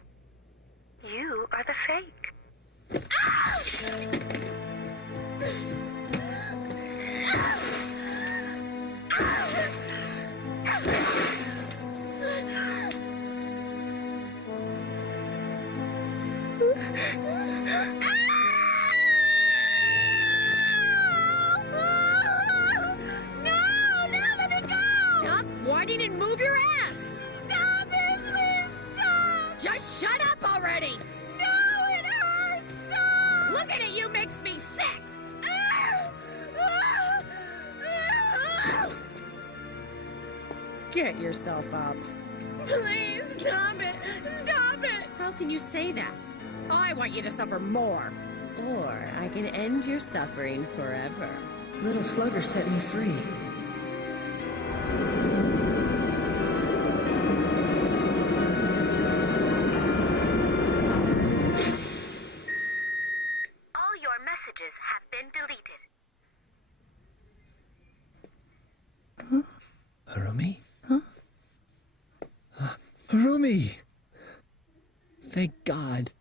You are the fake. Stop whining and move your ass! Stop it! Please stop! Just shut up already! No, it hurts! Stop! Looking at you makes me sick! Get yourself up. Please stop it! Stop it! How can you say that? I want you to suffer more. Or I can end your suffering forever. Little Slugger set me free. All your messages have been deleted. Harumi? Huh? Harumi! Thank God.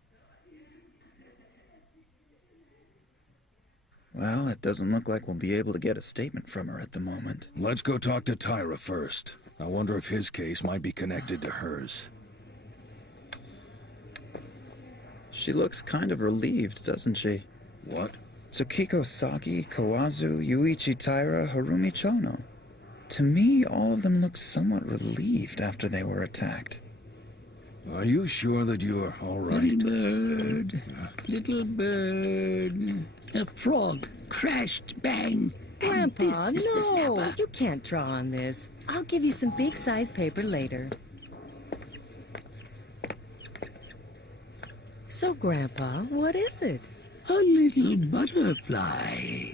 Well, it doesn't look like we'll be able to get a statement from her at the moment. Let's go talk to Tyra first. I wonder if his case might be connected to hers. She looks kind of relieved, doesn't she? What? Tsukiko Saki, Kawazu, Yuichi Taira, Harumi Chono. To me, all of them look somewhat relieved after they were attacked. Are you sure that you're all right? Little bird. A frog crashed, bang. And Grandpa, this is the no! snapper. You can't draw on this. I'll give you some big-size paper later. So, Grandpa, what is it? A little butterfly.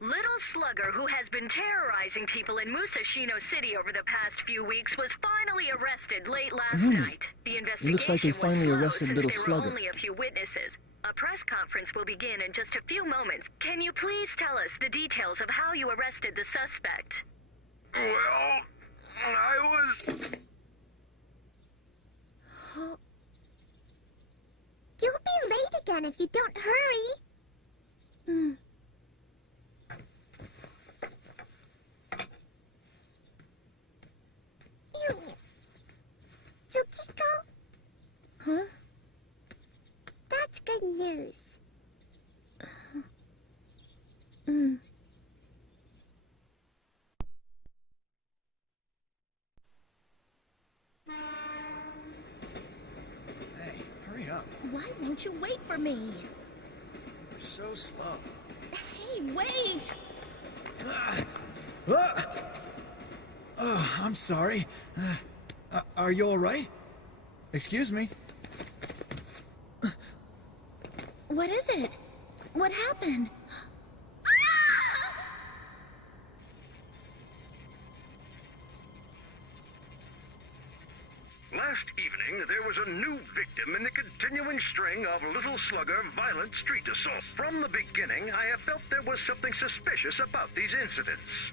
Little Slugger slugger who has been terrorizing people in Musashino City over the past few weeks was finally arrested late last night. The investigation It looks like they finally was slow arrested since Little there Slugger. were only a few witnesses. A press conference will begin in just a few moments. Can you please tell us the details of how you arrested the suspect? Well, I was... You'll be late again if you don't hurry. Tsukiko? Huh? That's good news. Hey, hurry up. Why won't you wait for me? You're so slow. Hey, wait! I'm sorry. Are you all right? Excuse me. What is it? What happened? Last evening, there was a new victim in the continuing string of Little Slugger violent street assaults. From the beginning, I have felt there was something suspicious about these incidents.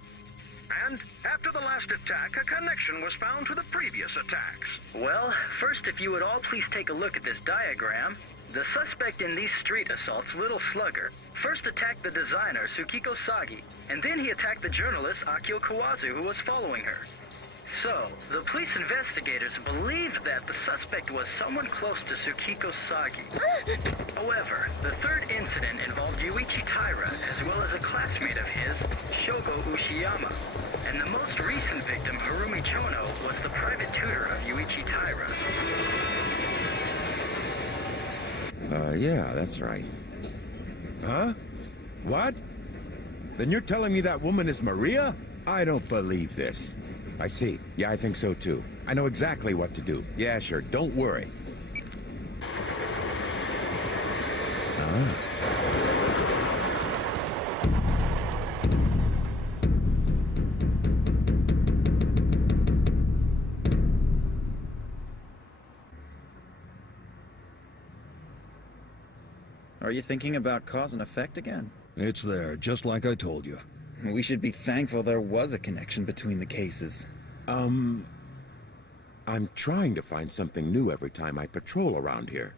And after the last attack, a connection was found to the previous attacks. Well, first, if you would all please take a look at this diagram. The suspect in these street assaults, Little Slugger, first attacked the designer, Tsukiko Sagi, and then he attacked the journalist, Akio Kawazu, who was following her. So, the police investigators believed that the suspect was someone close to Tsukiko Sagi. However, the third incident involved Yuichi Taira, as well as a classmate of his, Shogo Ushiyama. And the most recent victim, Harumi Chono, was the private tutor of Yuichi Taira. Yeah, that's right. Huh? What? Then you're telling me that woman is Maria? I don't believe this. I see. Yeah, I think so too. I know exactly what to do. Yeah, sure. Don't worry. Are you thinking about cause and effect again? It's there, just like I told you. We should be thankful there was a connection between the cases. I'm trying to find something new every time I patrol around here.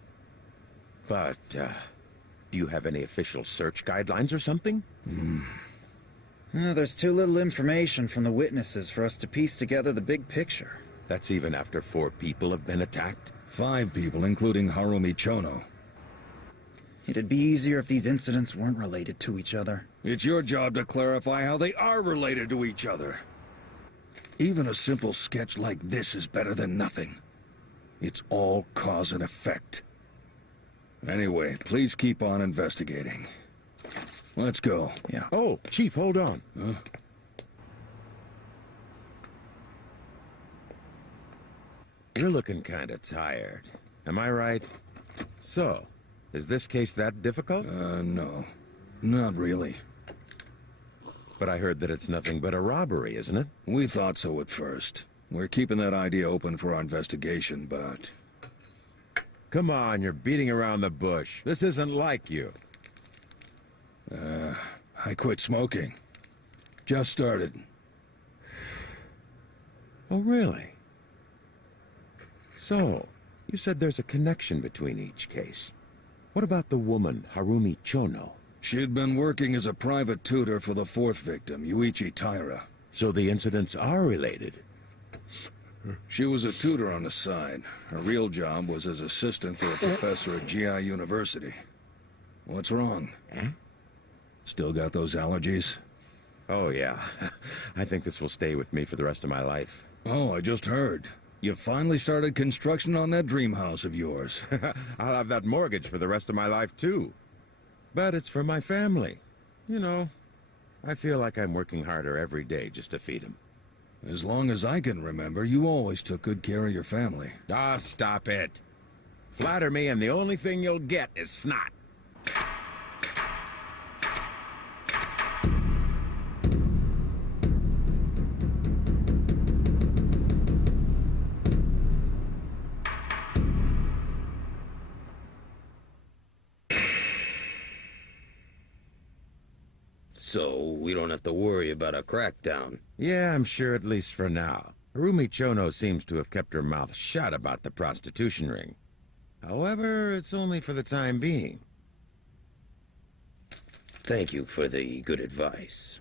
But, do you have any official search guidelines or something? There's too little information from the witnesses for us to piece together the big picture. That's even after 4 people have been attacked? 5 people, including Harumi Chono. It'd be easier if these incidents weren't related to each other. It's your job to clarify how they are related to each other. Even a simple sketch like this is better than nothing. It's all cause and effect. Anyway, please keep on investigating. Let's go. Yeah. Oh, Chief, hold on. Huh? You're looking kind of tired. Am I right? So, is this case that difficult? No. Not really. But I heard that it's nothing but a robbery, isn't it? We thought so at first. We're keeping that idea open for our investigation, but... Come on, you're beating around the bush. This isn't like you. I quit smoking. Just started. Oh, really? So, you said there's a connection between each case. What about the woman, Harumi Chono? She'd been working as a private tutor for the 4th victim, Yuichi Taira. So the incidents are related? She was a tutor on the side. Her real job was as assistant for a professor at GI University. What's wrong? Still got those allergies? Oh, yeah. I think this will stay with me for the rest of my life. Oh, I just heard. You finally started construction on that dream house of yours. I'll have that mortgage for the rest of my life, too. But it's for my family. You know, I feel like I'm working harder every day just to feed them. As long as I can remember, you always took good care of your family. Ah, stop it. Flatter me and the only thing you'll get is snot. So we don't have to worry about a crackdown. Yeah, I'm sure at least for now. Harumi Chono seems to have kept her mouth shut about the prostitution ring. However, it's only for the time being. Thank you for the good advice.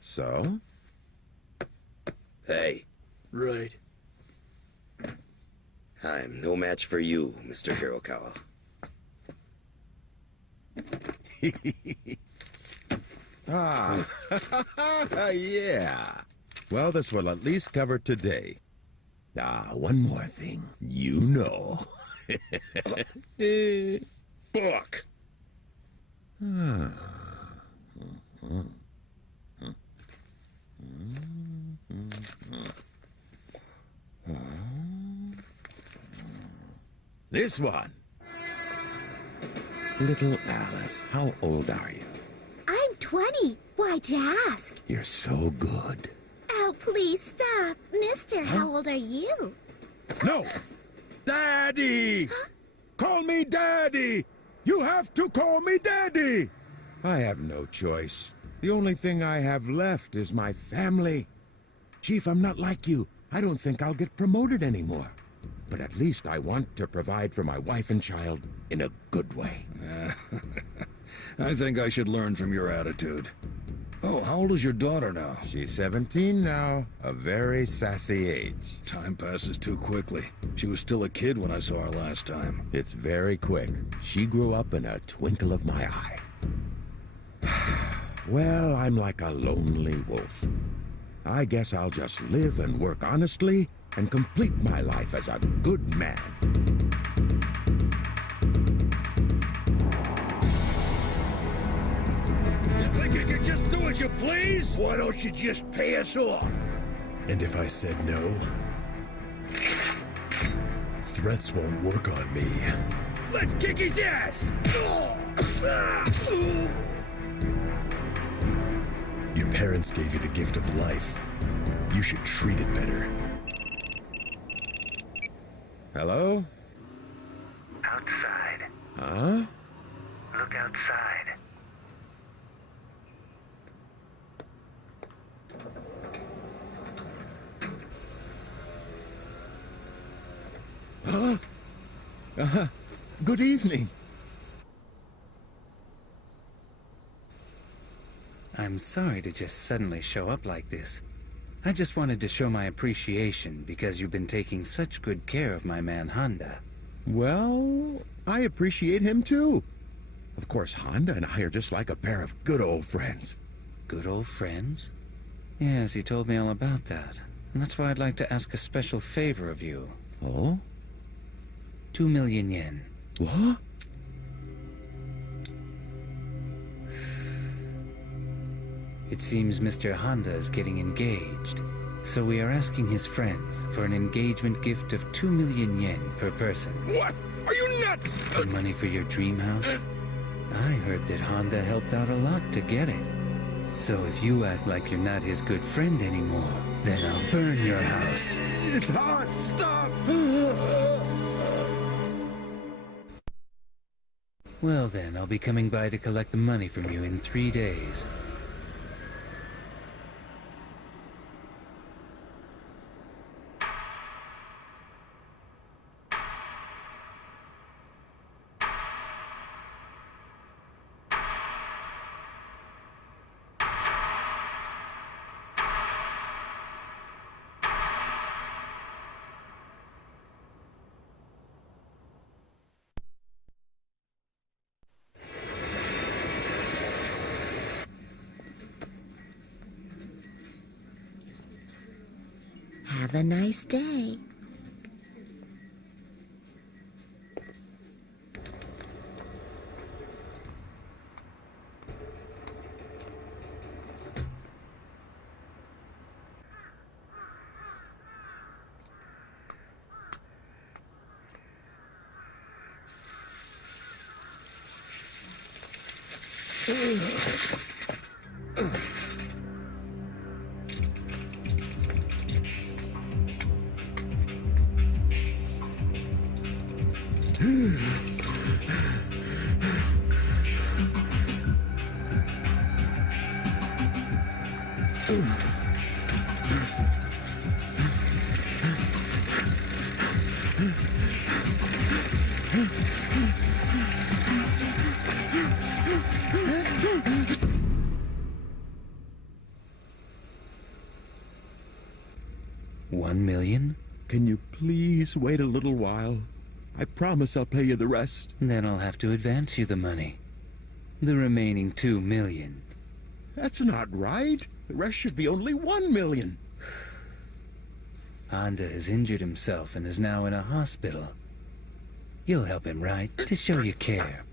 So? Hey. Right. I'm no match for you, Mr. Hirokawa. Ah, yeah. Well, this will at least cover today. One more thing. You know. Buck! This one. Little Alice, how old are you? I'm 20. Why'd you ask? You're so good. Oh, please stop. Mister, how old are you? No! Daddy! Call me Daddy! You have to call me Daddy! I have no choice. The only thing I have left is my family. Chief, I'm not like you. I don't think I'll get promoted anymore. But at least I want to provide for my wife and child in a good way. I think I should learn from your attitude. Oh, how old is your daughter now? She's 17 now, a very sassy age. Time passes too quickly. She was still a kid when I saw her last time. It's very quick. She grew up in a twinkle of my eye. Well, I'm like a lonely wolf. I guess I'll just live and work honestly and complete my life as a good man. You think you can just do as you please? Why don't you just pay us off? And if I said no? Threats won't work on me. Let's kick his ass! Your parents gave you the gift of life. You should treat it better. Hello? Outside. Huh? Look outside. Huh? Good evening. I'm sorry to just suddenly show up like this. I just wanted to show my appreciation because you've been taking such good care of my man Honda. Well, I appreciate him too. Of course, Honda and I are just like a pair of good old friends. Good old friends? Yes, he told me all about that. And that's why I'd like to ask a special favor of you. Oh? 2 million yen. What? It seems Mr. Honda is getting engaged, so we are asking his friends for an engagement gift of 2 million yen per person. What? Are you nuts? The money for your dream house? I heard that Honda helped out a lot to get it. So if you act like you're not his good friend anymore, then I'll burn your house. It's hot! Stop! Well then, I'll be coming by to collect the money from you in 3 days. Have a nice day. 1 million? Can you please wait a little while? I promise I'll pay you the rest. Then I'll have to advance you the money. The remaining 2 million. That's not right. The rest should be only 1 million. Honda has injured himself and is now in a hospital. You'll help him, right? To show you care.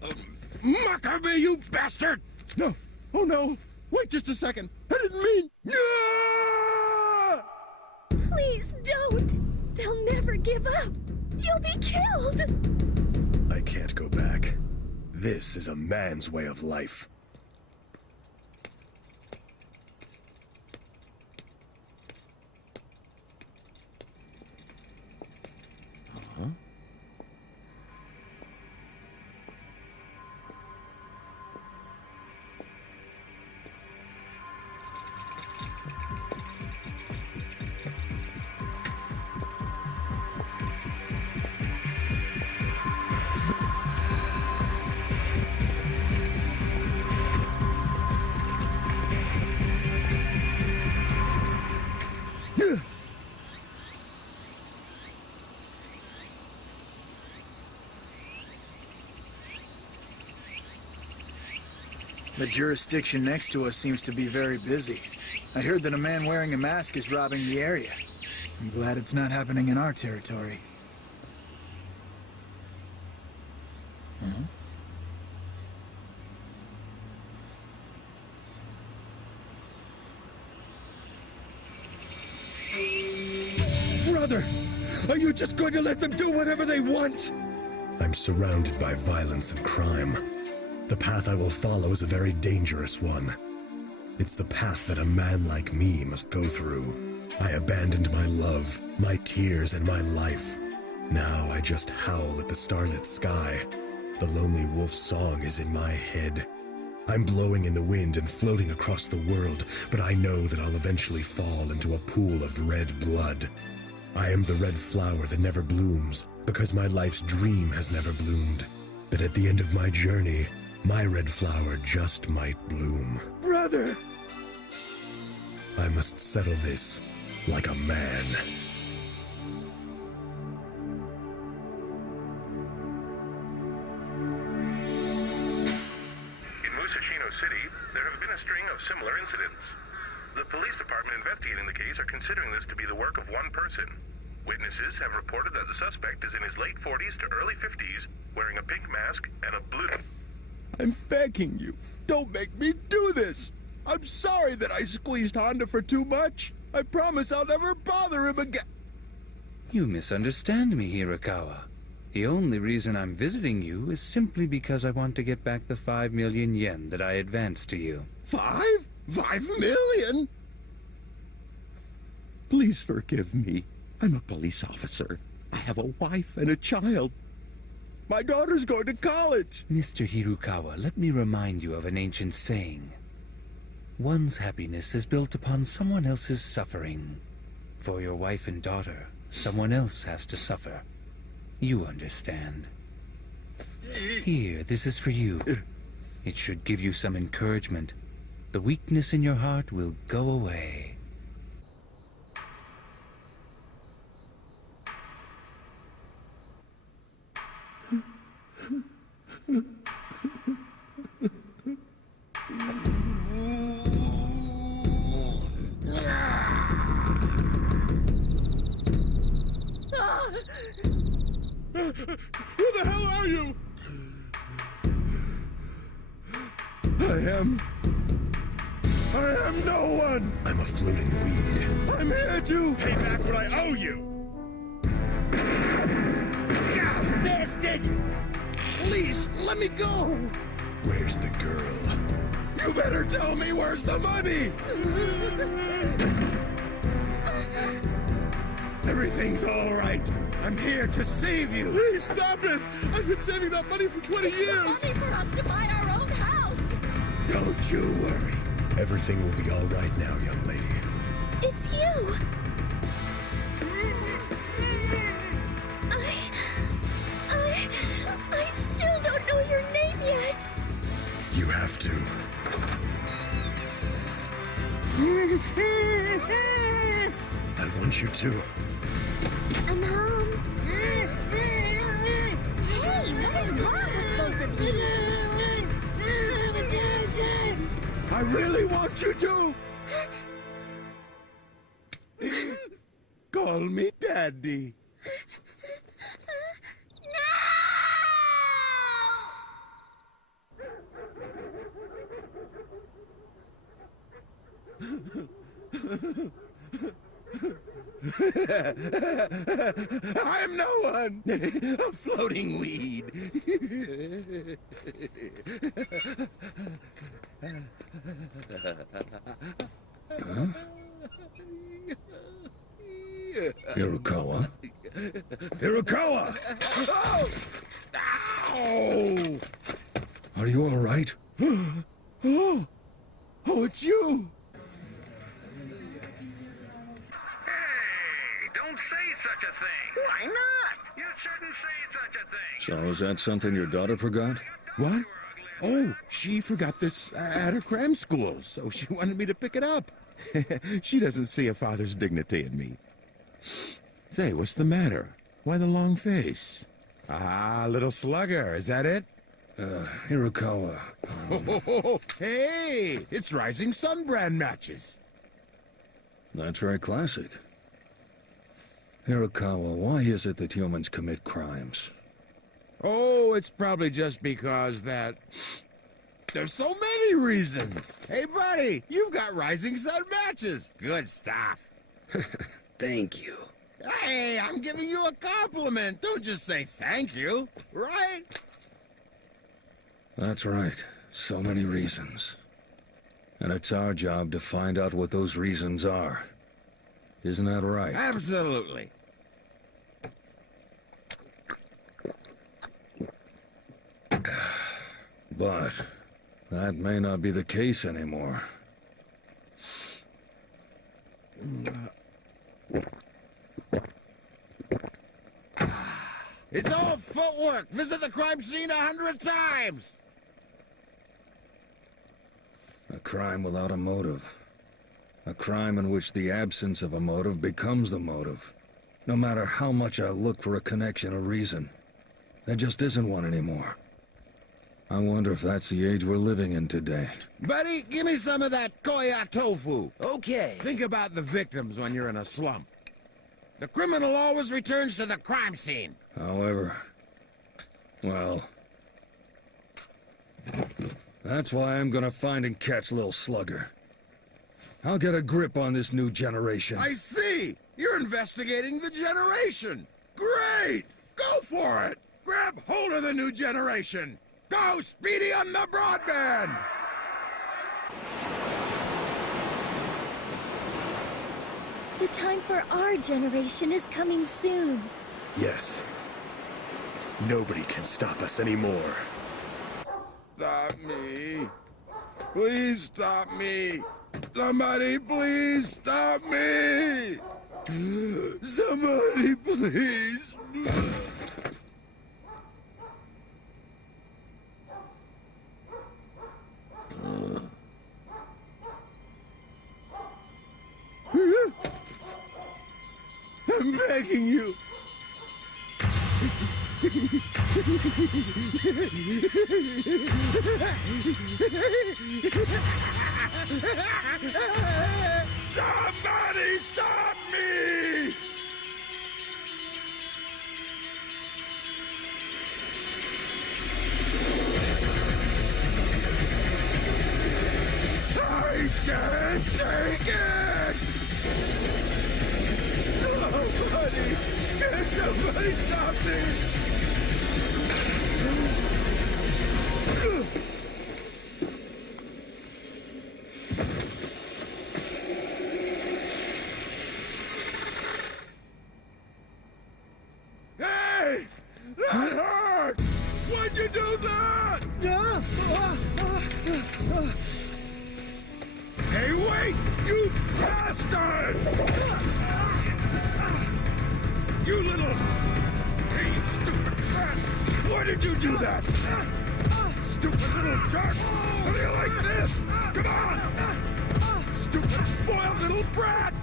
Makabe, you bastard! No. Oh, no. Wait just a second. I didn't mean... Ah! Please don't. They'll never give up. You'll be killed. I can't go back. This is a man's way of life. Huh? The jurisdiction next to us seems to be very busy. I heard that a man wearing a mask is robbing the area. I'm glad it's not happening in our territory. Brother, are you just going to let them do whatever they want? I'm surrounded by violence and crime. The path I will follow is a very dangerous one. It's the path that a man like me must go through. I abandoned my love, my tears, and my life. Now I just howl at the starlit sky. The lonely wolf's song is in my head. I'm blowing in the wind and floating across the world, but I know that I'll eventually fall into a pool of red blood. I am the red flower that never blooms, because my life's dream has never bloomed. But at the end of my journey, my red flower just might bloom. Brother! I must settle this like a man. In Musashino City, there have been a string of similar incidents. The police department investigating the case are considering this to be the work of one person. Witnesses have reported that the suspect is in his late 40s to early 50s, wearing a pink mask and a blue... I'm begging you, don't make me do this. I'm sorry that I squeezed Honda for too much. I promise I'll never bother him again. You misunderstand me, Hirakawa. The only reason I'm visiting you is simply because I want to get back the 5 million yen that I advanced to you. 5 million? Please forgive me. I'm a police officer. I have a wife and a child. My daughter's going to college. Mr. Hirukawa, let me remind you of an ancient saying. One's happiness is built upon someone else's suffering. For your wife and daughter, someone else has to suffer. You understand. Here, this is for you. It should give you some encouragement. The weakness in your heart will go away. Who the hell are you? I am no one. I'm a floating weed. I'm here to pay back what I owe you. God, bastard! Please, let me go! Where's the girl? You better tell me where's the money! Everything's all right. I'm here to save you. Please stop it! I've been saving that money for 20 years. Money for us to buy our own house. Don't you worry. Everything will be all right now, young lady. It's you. I still don't know your name yet. You have to. I want want you to. I'm home. Hey, what is wrong with both of you? I really want you to. Call me Daddy. I'm no one. A floating weed. Huh? Hirokawa? Hirokawa! Oh! Ow! Are you all right? Oh, it's you! Don't say such a thing. Why not? You shouldn't say such a thing. So is that something your daughter forgot? What? Oh, she forgot this at her cram school, so she wanted me to pick it up. She doesn't see a father's dignity in me. Say, what's the matter? Why the long face? Ah, little slugger, is that it? Hirokawa. Hey, it's Rising Sun brand matches. That's very classic. Hirokawa, why is it that humans commit crimes? Oh, it's probably just because that... There's so many reasons. Hey, buddy, you've got Rising Sun matches. Good stuff. Thank you. Hey, I'm giving you a compliment. Don't just say thank you, right? That's right. So many reasons. And it's our job to find out what those reasons are. Isn't that right? Absolutely. But that may not be the case anymore. It's all footwork. Visit the crime scene 100 times. A crime without a motive. A crime in which the absence of a motive becomes the motive. No matter how much I look for a connection or reason, there just isn't one anymore. I wonder if that's the age we're living in today. Buddy, give me some of that koya tofu. Okay. Think about the victims when you're in a slump. The criminal always returns to the crime scene. However, well, that's why I'm gonna find and catch Lil Slugger. I'll get a grip on this new generation. I see! You're investigating the generation! Great! Go for it! Grab hold of the new generation! Go, Speedy, on the broadband! The time for our generation is coming soon. Yes. Nobody can stop us anymore. Stop me. Please stop me. Somebody please stop me. Somebody please. I'm begging you. Somebody stop me! I can't take it! Oh, buddy! Can somebody stop me? Hey! That hurts! Why'd you do that? Hey, wait! You bastard! You little... Hey, you stupid brat! Why did you do that? Stupid little jerk! How do you like this? Come on! Stupid, spoiled little brat!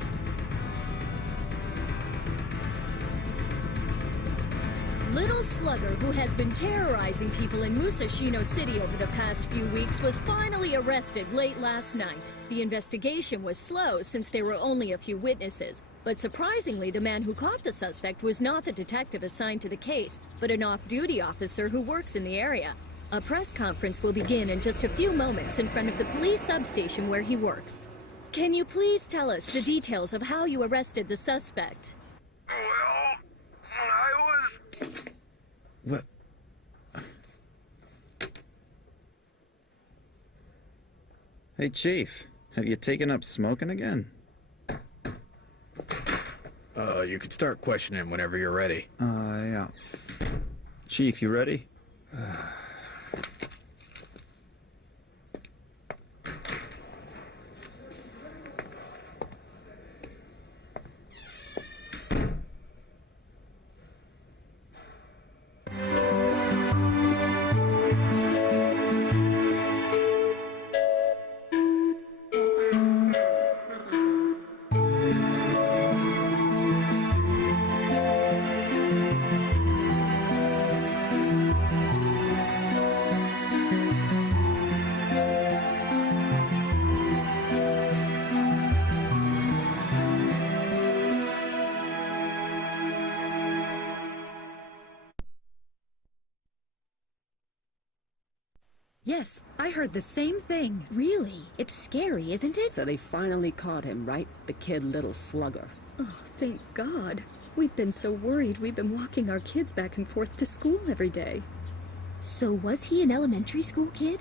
little slugger who has been terrorizing people in Musashino City over the past few weeks was finally arrested late last night. The investigation was slow since there were only a few witnesses, but surprisingly, the man who caught the suspect was not the detective assigned to the case, but an off-duty officer who works in the area. A press conference will begin in just a few moments in front of the police substation where he works. Can you please tell us the details of how you arrested the suspect? What? Hey, Chief. Have you taken up smoking again? You could start questioning whenever you're ready. Yeah. Chief, you ready? Yes, I heard the same thing. Really? It's scary, isn't it? So they finally caught him, right? The kid little slugger. Oh, thank God. We've been so worried we've been walking our kids back and forth to school every day. So was he an elementary school kid?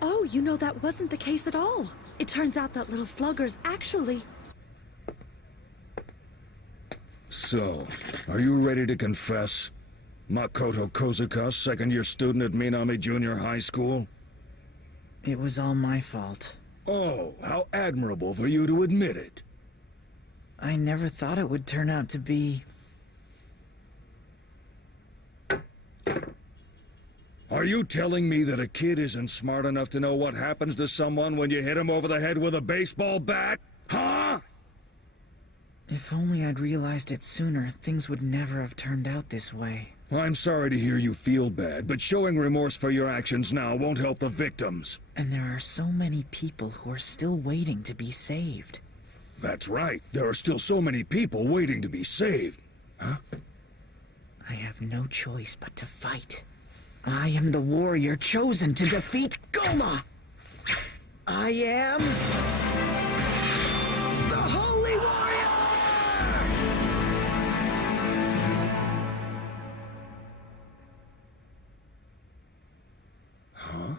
Oh, you know that wasn't the case at all. It turns out that little slugger's actually... So, are you ready to confess? Makoto Kozuka, second-year student at Minami Junior High School? It was all my fault. Oh, how admirable for you to admit it. I never thought it would turn out to be... Are you telling me that a kid isn't smart enough to know what happens to someone when you hit him over the head with a baseball bat? Huh? If only I'd realized it sooner, things would never have turned out this way. I'm sorry to hear you feel bad, but showing remorse for your actions now won't help the victims. And there are so many people who are still waiting to be saved. That's right. There are still so many people waiting to be saved. Huh? I have no choice but to fight. I am the warrior chosen to defeat Goma! I am... the Holy Warrior! Huh?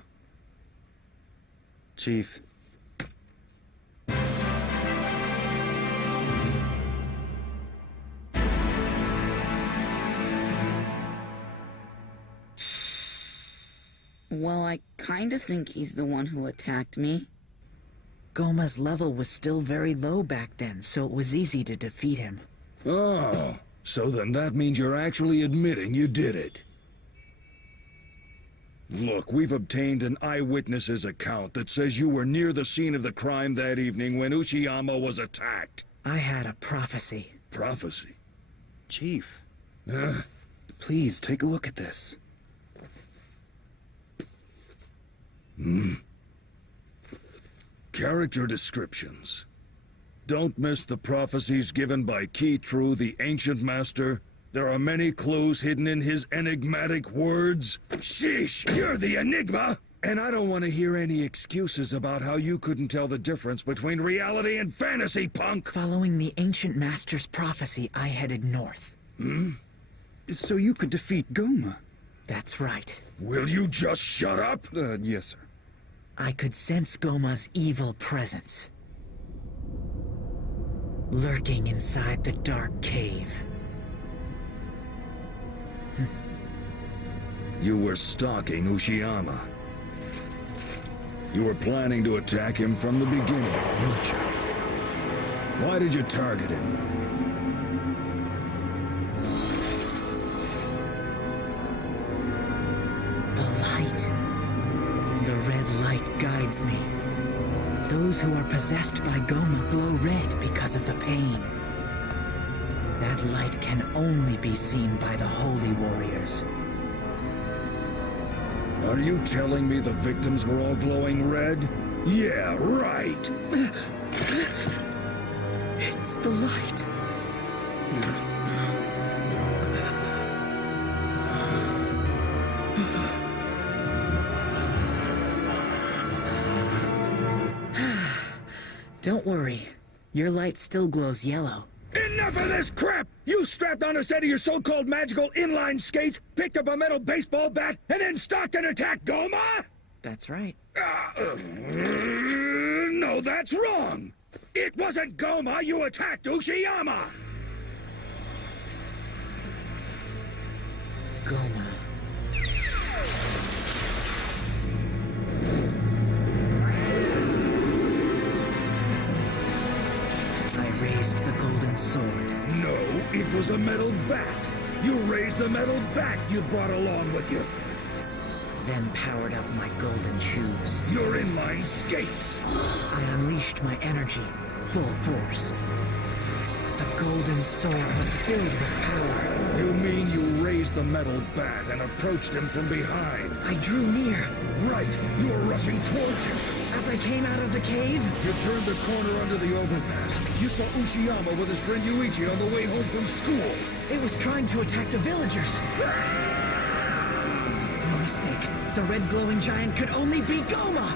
Chief. Well, I kinda think he's the one who attacked me. Goma's level was still very low back then, so it was easy to defeat him. Oh, so then that means you're actually admitting you did it. Look, we've obtained an eyewitness's account that says you were near the scene of the crime that evening when Uchiyama was attacked. I had a prophecy. Prophecy? Chief. Please, take a look at this. Character descriptions. Don't miss the prophecies given by Kitru, the ancient master. There are many clues hidden in his enigmatic words. Sheesh, you're the enigma! And I don't want to hear any excuses about how you couldn't tell the difference between reality and fantasy, punk! Following the ancient master's prophecy, I headed north. So you could defeat Goma? That's right. Will you just shut up? Yes, sir. I could sense Goma's evil presence, lurking inside the dark cave. You were stalking Uchiyama. You were planning to attack him from the beginning, weren't you? Why did you target him? The red light guides me. Those who are possessed by Goma glow red because of the pain. That light can only be seen by the holy warriors. Are you telling me the victims were all glowing red? Yeah, right! It's the light. Don't worry. Your light still glows yellow. Enough of this crap! You strapped on a set of your so-called magical inline skates, picked up a metal baseball bat, and then stalked and attacked Goma? That's right. No, that's wrong! It wasn't Goma, you attacked Ushiyama! Goma. I raised the golden sword. No, it was a metal bat. You raised the metal bat you brought along with you. Then powered up my golden shoes. Your inline skates. I unleashed my energy, full force. The golden sword was filled with power. You mean you raised the metal bat and approached him from behind? I drew near. Right, you were rushing towards him. As I came out of the cave, you turned the corner under the overpass. You saw Ushiyama with his friend Yuichi on the way home from school. It was trying to attack the villagers. No mistake. The red glowing giant could only be Goma!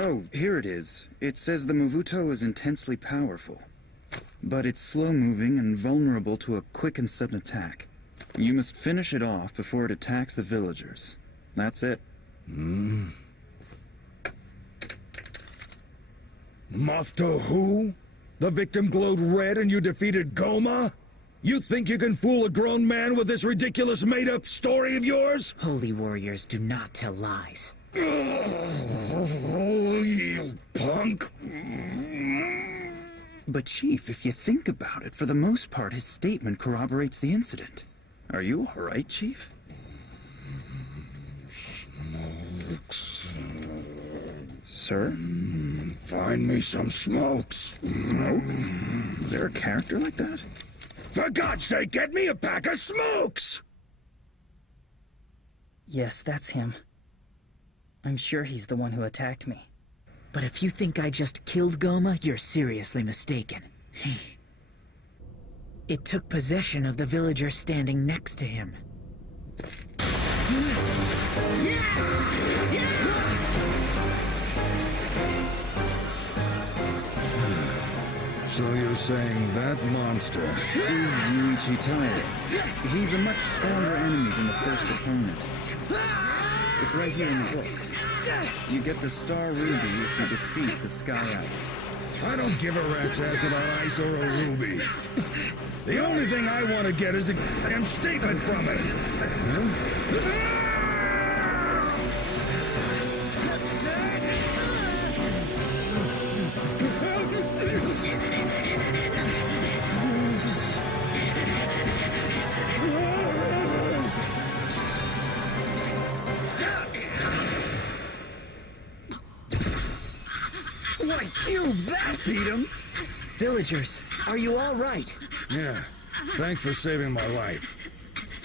Oh, here it is. It says the Movuto is intensely powerful, but it's slow-moving and vulnerable to a quick and sudden attack. You must finish it off before it attacks the villagers. That's it. Mafto who? The victim glowed red and you defeated Goma? You think you can fool a grown man with this ridiculous made-up story of yours? Holy warriors do not tell lies. Oh, you punk! But Chief, if you think about it, for the most part, his statement corroborates the incident. Are you all right, Chief? Sir? Find me some smokes. Smokes? Is there a character like that? For God's sake, get me a pack of smokes! Yes, that's him. I'm sure he's the one who attacked me. But if you think I just killed Goma, you're seriously mistaken. It took possession of the villager standing next to him. So you're saying that monster is Yuichi Taiyo. He's a much stronger enemy than the first opponent. It's right here in the book. You get the Star Ruby if you defeat the Sky Ice. I don't give a rat's ass about ice or a ruby. The only thing I want to get is a damn statement from it. That beat him! Villagers, are you all right? Yeah, thanks for saving my life.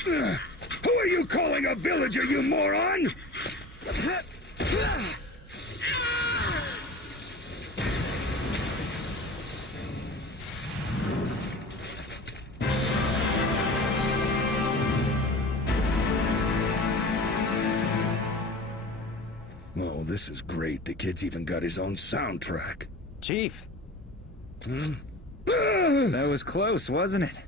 Who are you calling a villager, you moron? Oh, this is great. The kid's even got his own soundtrack. Chief. That was close, wasn't it?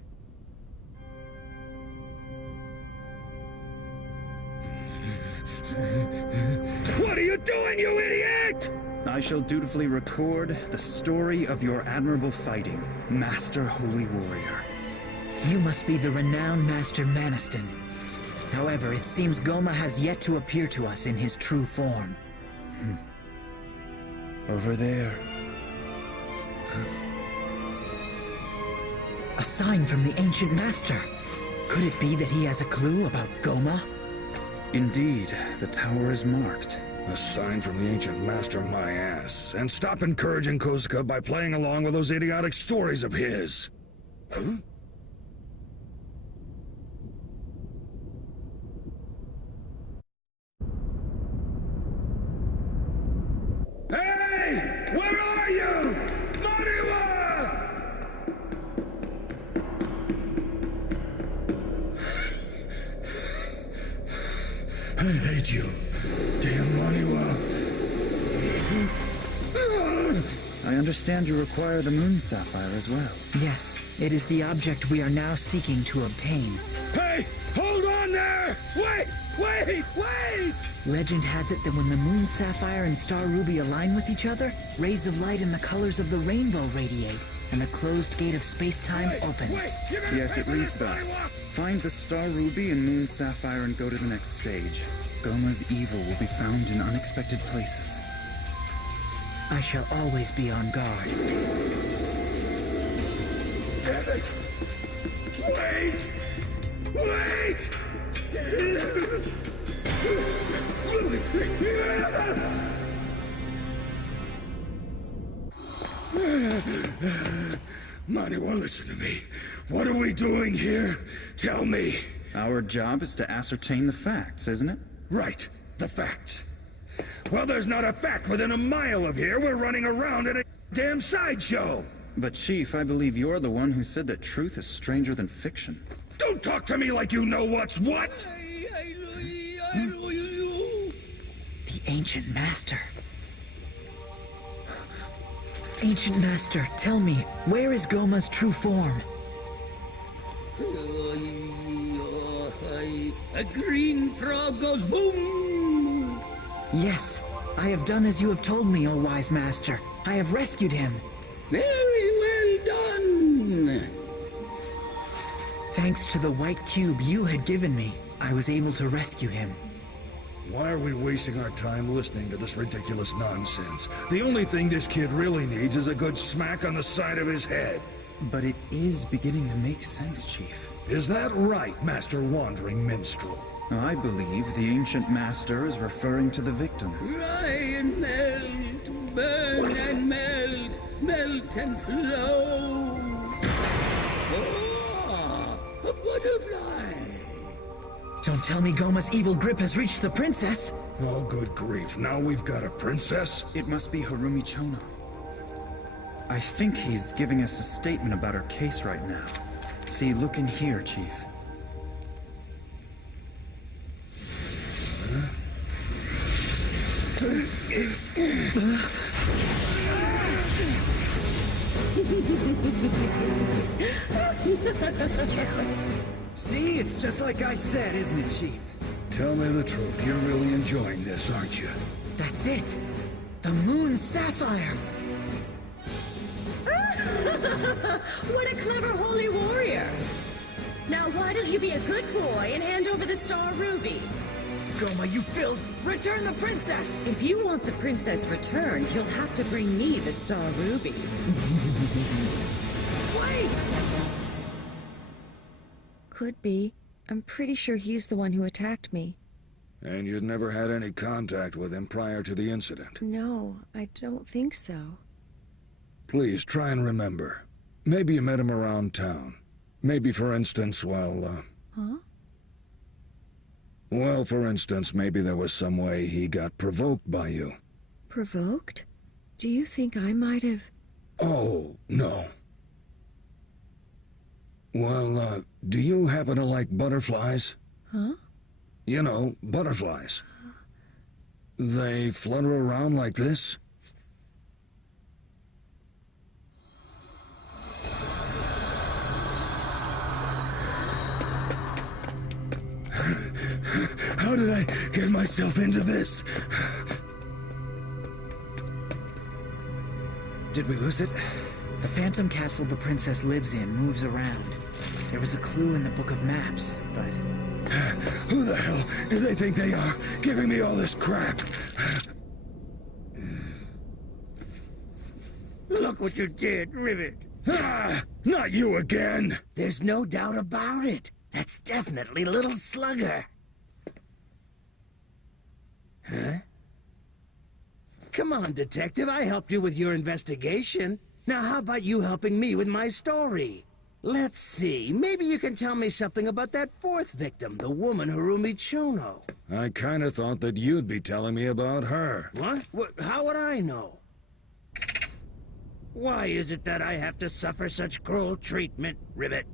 What are you doing, you idiot? I shall dutifully record the story of your admirable fighting, Master Holy Warrior. You must be the renowned Master Maniston. However, it seems Goma has yet to appear to us in his true form. Over there. A sign from the ancient master. Could it be that he has a clue about Goma? Indeed, the tower is marked. A sign from the ancient master, my ass. And stop encouraging Kozuka by playing along with those idiotic stories of his. Huh? Hey! Where are you? Mariwa! I hate you. Damn Mariwa. I understand you require the moon sapphire as well. Yes, it is the object we are now seeking to obtain. Hey! Hold on there! Wait! Wait! Legend has it that when the moon sapphire and star ruby align with each other, rays of light in the colors of the rainbow radiate, and a closed gate of space-time opens. Yes, it reads thus. Find the star ruby and moon sapphire and go to the next stage. Goma's evil will be found in unexpected places. I shall always be on guard. Damn it! Wait! Maniwa, listen to me. What are we doing here? Tell me. Our job is to ascertain the facts, isn't it? Right, the facts. Well, there's not a fact within a mile of here. We're running around in a damn sideshow. But Chief, I believe you're the one who said that truth is stranger than fiction. Don't talk to me like you know what's what! The ancient master. Ancient master, tell me, where is Goma's true form? A green frog goes boom! Yes, I have done as you have told me, O wise master. I have rescued him. Very well done! Thanks to the white cube you had given me, I was able to rescue him. Why are we wasting our time listening to this ridiculous nonsense? The only thing this kid really needs is a good smack on the side of his head. But it is beginning to make sense, Chief. Is that right, Master Wandering Minstrel? I believe the ancient master is referring to the victims. Rise and melt, burn and melt, melt and flow. Oh, a butterfly! Don't tell me Goma's evil grip has reached the princess. Oh, good grief. Now we've got a princess? It must be Harumi Chono. I think he's giving us a statement about her case right now. See, look in here, Chief. See, it's just like I said, isn't it, Chief? Tell me the truth. You're really enjoying this, aren't you? That's it. The moon sapphire. What a clever holy warrior! Now why don't you be a good boy and hand over the star ruby? Goma, you filth! Return the princess! If you want the princess returned, you'll have to bring me the star ruby. Wait! Could be. I'm pretty sure he's the one who attacked me. And you'd never had any contact with him prior to the incident? No, I don't think so. Please, try and remember. Maybe you met him around town. Maybe, for instance, Huh? Well, for instance, maybe there was some way he got provoked by you. Provoked? Do you think I might have... Oh, no. Well, do you happen to like butterflies? Huh? You know, butterflies. They flutter around like this. How did I get myself into this? Did we lose it? The phantom castle the princess lives in moves around. There was a clue in the book of maps, but... Who the hell do they think they are, giving me all this crap? Look what you did, Rivet. Ah, not you again. There's no doubt about it. That's definitely Little Slugger. Huh? Come on, Detective. I helped you with your investigation. Now, how about you helping me with my story? Let's see. Maybe you can tell me something about that fourth victim, the woman Harumi Chono. I kinda thought that you'd be telling me about her. What? How would I know? Why is it that I have to suffer such cruel treatment, Rivet?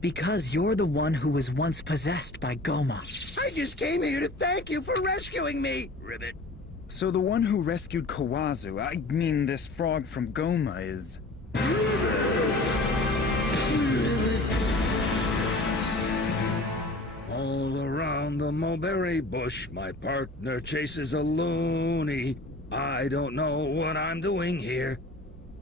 Because you're the one who was once possessed by Goma. I just came here to thank you for rescuing me, Rivet. So the one who rescued Kawazu, I mean this frog from Goma, is... All around the mulberry bush, my partner chases a loony. I don't know what I'm doing here.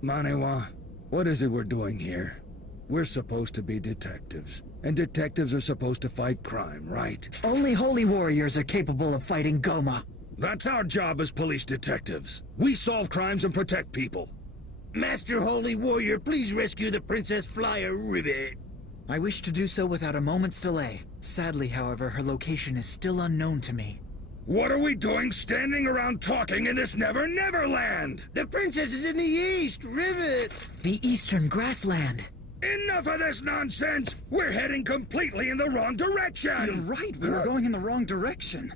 Manewa, what is it we're doing here? We're supposed to be detectives, and detectives are supposed to fight crime, right? Only holy warriors are capable of fighting Goma. That's our job as police detectives. We solve crimes and protect people. Master Holy Warrior, please rescue the Princess Flyer, Rivet. I wish to do so without a moment's delay. Sadly, however, her location is still unknown to me. What are we doing standing around talking in this Never Land? The princess is in the east, Rivet. The eastern grassland. Enough of this nonsense! We're heading completely in the wrong direction! You're right, we were going in the wrong direction.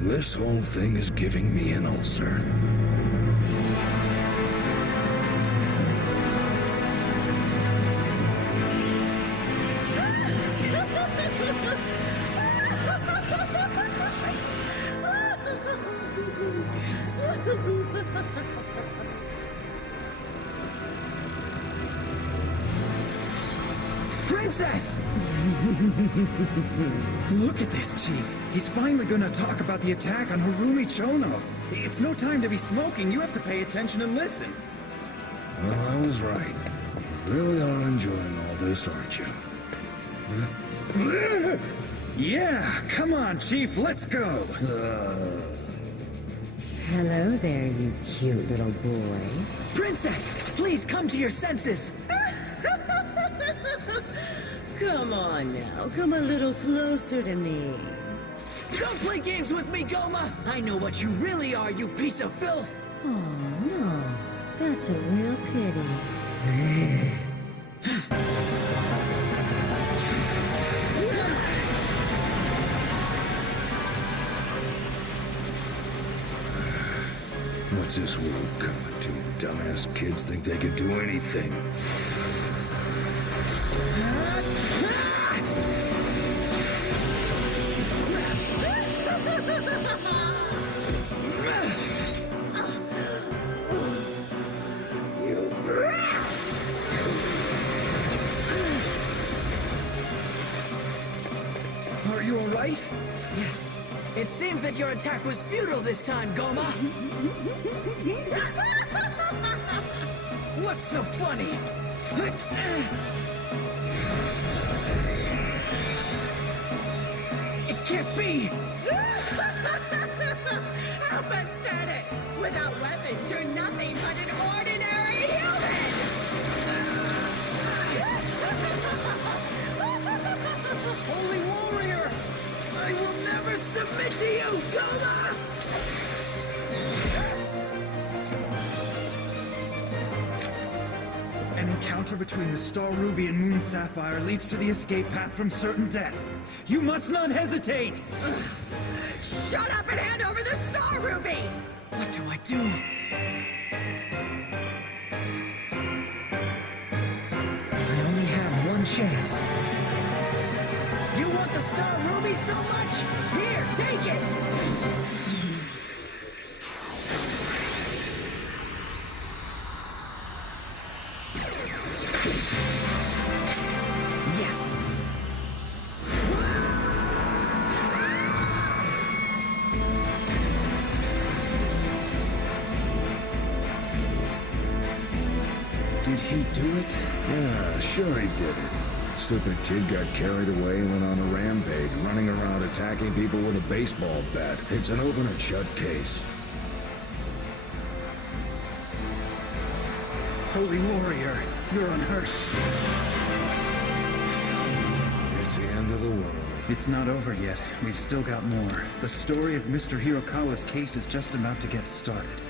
This whole thing is giving me an ulcer. Princess! Look at this, Chief. He's finally gonna talk about the attack on Harumi Chono. It's no time to be smoking. You have to pay attention and listen. Well, I was right. You really are enjoying all this, aren't you? Huh? Yeah, come on, Chief, let's go. Hello there, you cute little boy. Princess, please come to your senses. Come on now, come a little closer to me. Don't play games with me, Goma! I know what you really are, you piece of filth! Oh, no. That's a real pity. What's this world coming to? Dumbass kids think they can do anything. Are you alright? Yes. It seems that your attack was futile this time, Goma! What's so funny? It can't be! How pathetic! Without weapons, you're nothing but an ordinary human! Holy warrior! I will never submit to you, Goma! An encounter between the Star Ruby and Moon Sapphire leads to the escape path from certain death. You must not hesitate! Shut up and hand over the Star Ruby! What do I do? I only have one chance. You want the Star Ruby so much? Here, take it! Yes! Did he do it? Yeah, sure he did it. Stupid kid got carried away and went on a rampage, running around attacking people with a baseball bat. It's an open and shut case. Holy warrior, you're unhurt. It's the end of the world. It's not over yet. We've still got more. The story of Mr. Hirokawa's case is just about to get started.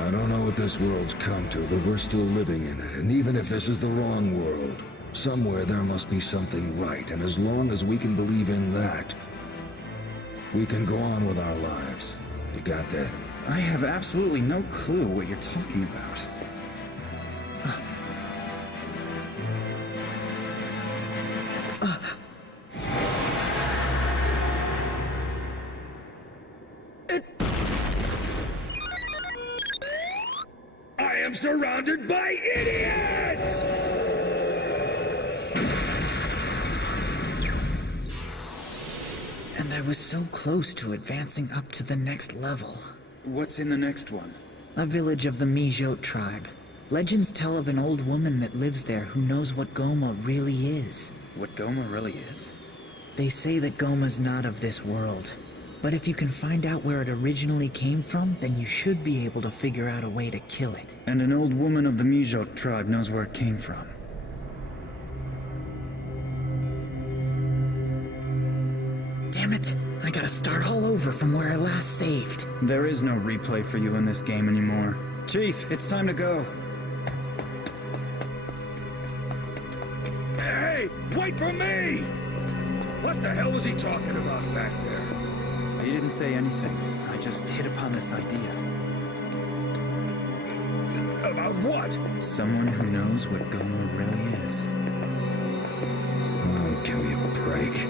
I don't know what this world's come to, but we're still living in it. And even if this is the wrong world, somewhere there must be something right. And as long as we can believe in that, we can go on with our lives. You got that? I have absolutely no clue what you're talking about. I am surrounded by idiots! And I was so close to advancing up to the next level. What's in the next one? A village of the Mijot tribe. Legends tell of an old woman that lives there who knows what Goma really is. What Goma really is? They say that Goma's not of this world. But if you can find out where it originally came from, then you should be able to figure out a way to kill it. And an old woman of the Mijot tribe knows where it came from. Damn it! I gotta start all over from where I last saved. There is no replay for you in this game anymore. Chief, it's time to go. Hey, wait for me! What the hell was he talking about back there? He didn't say anything. I just hit upon this idea. About what? Someone who knows what Goma really is. Oh, give me a break.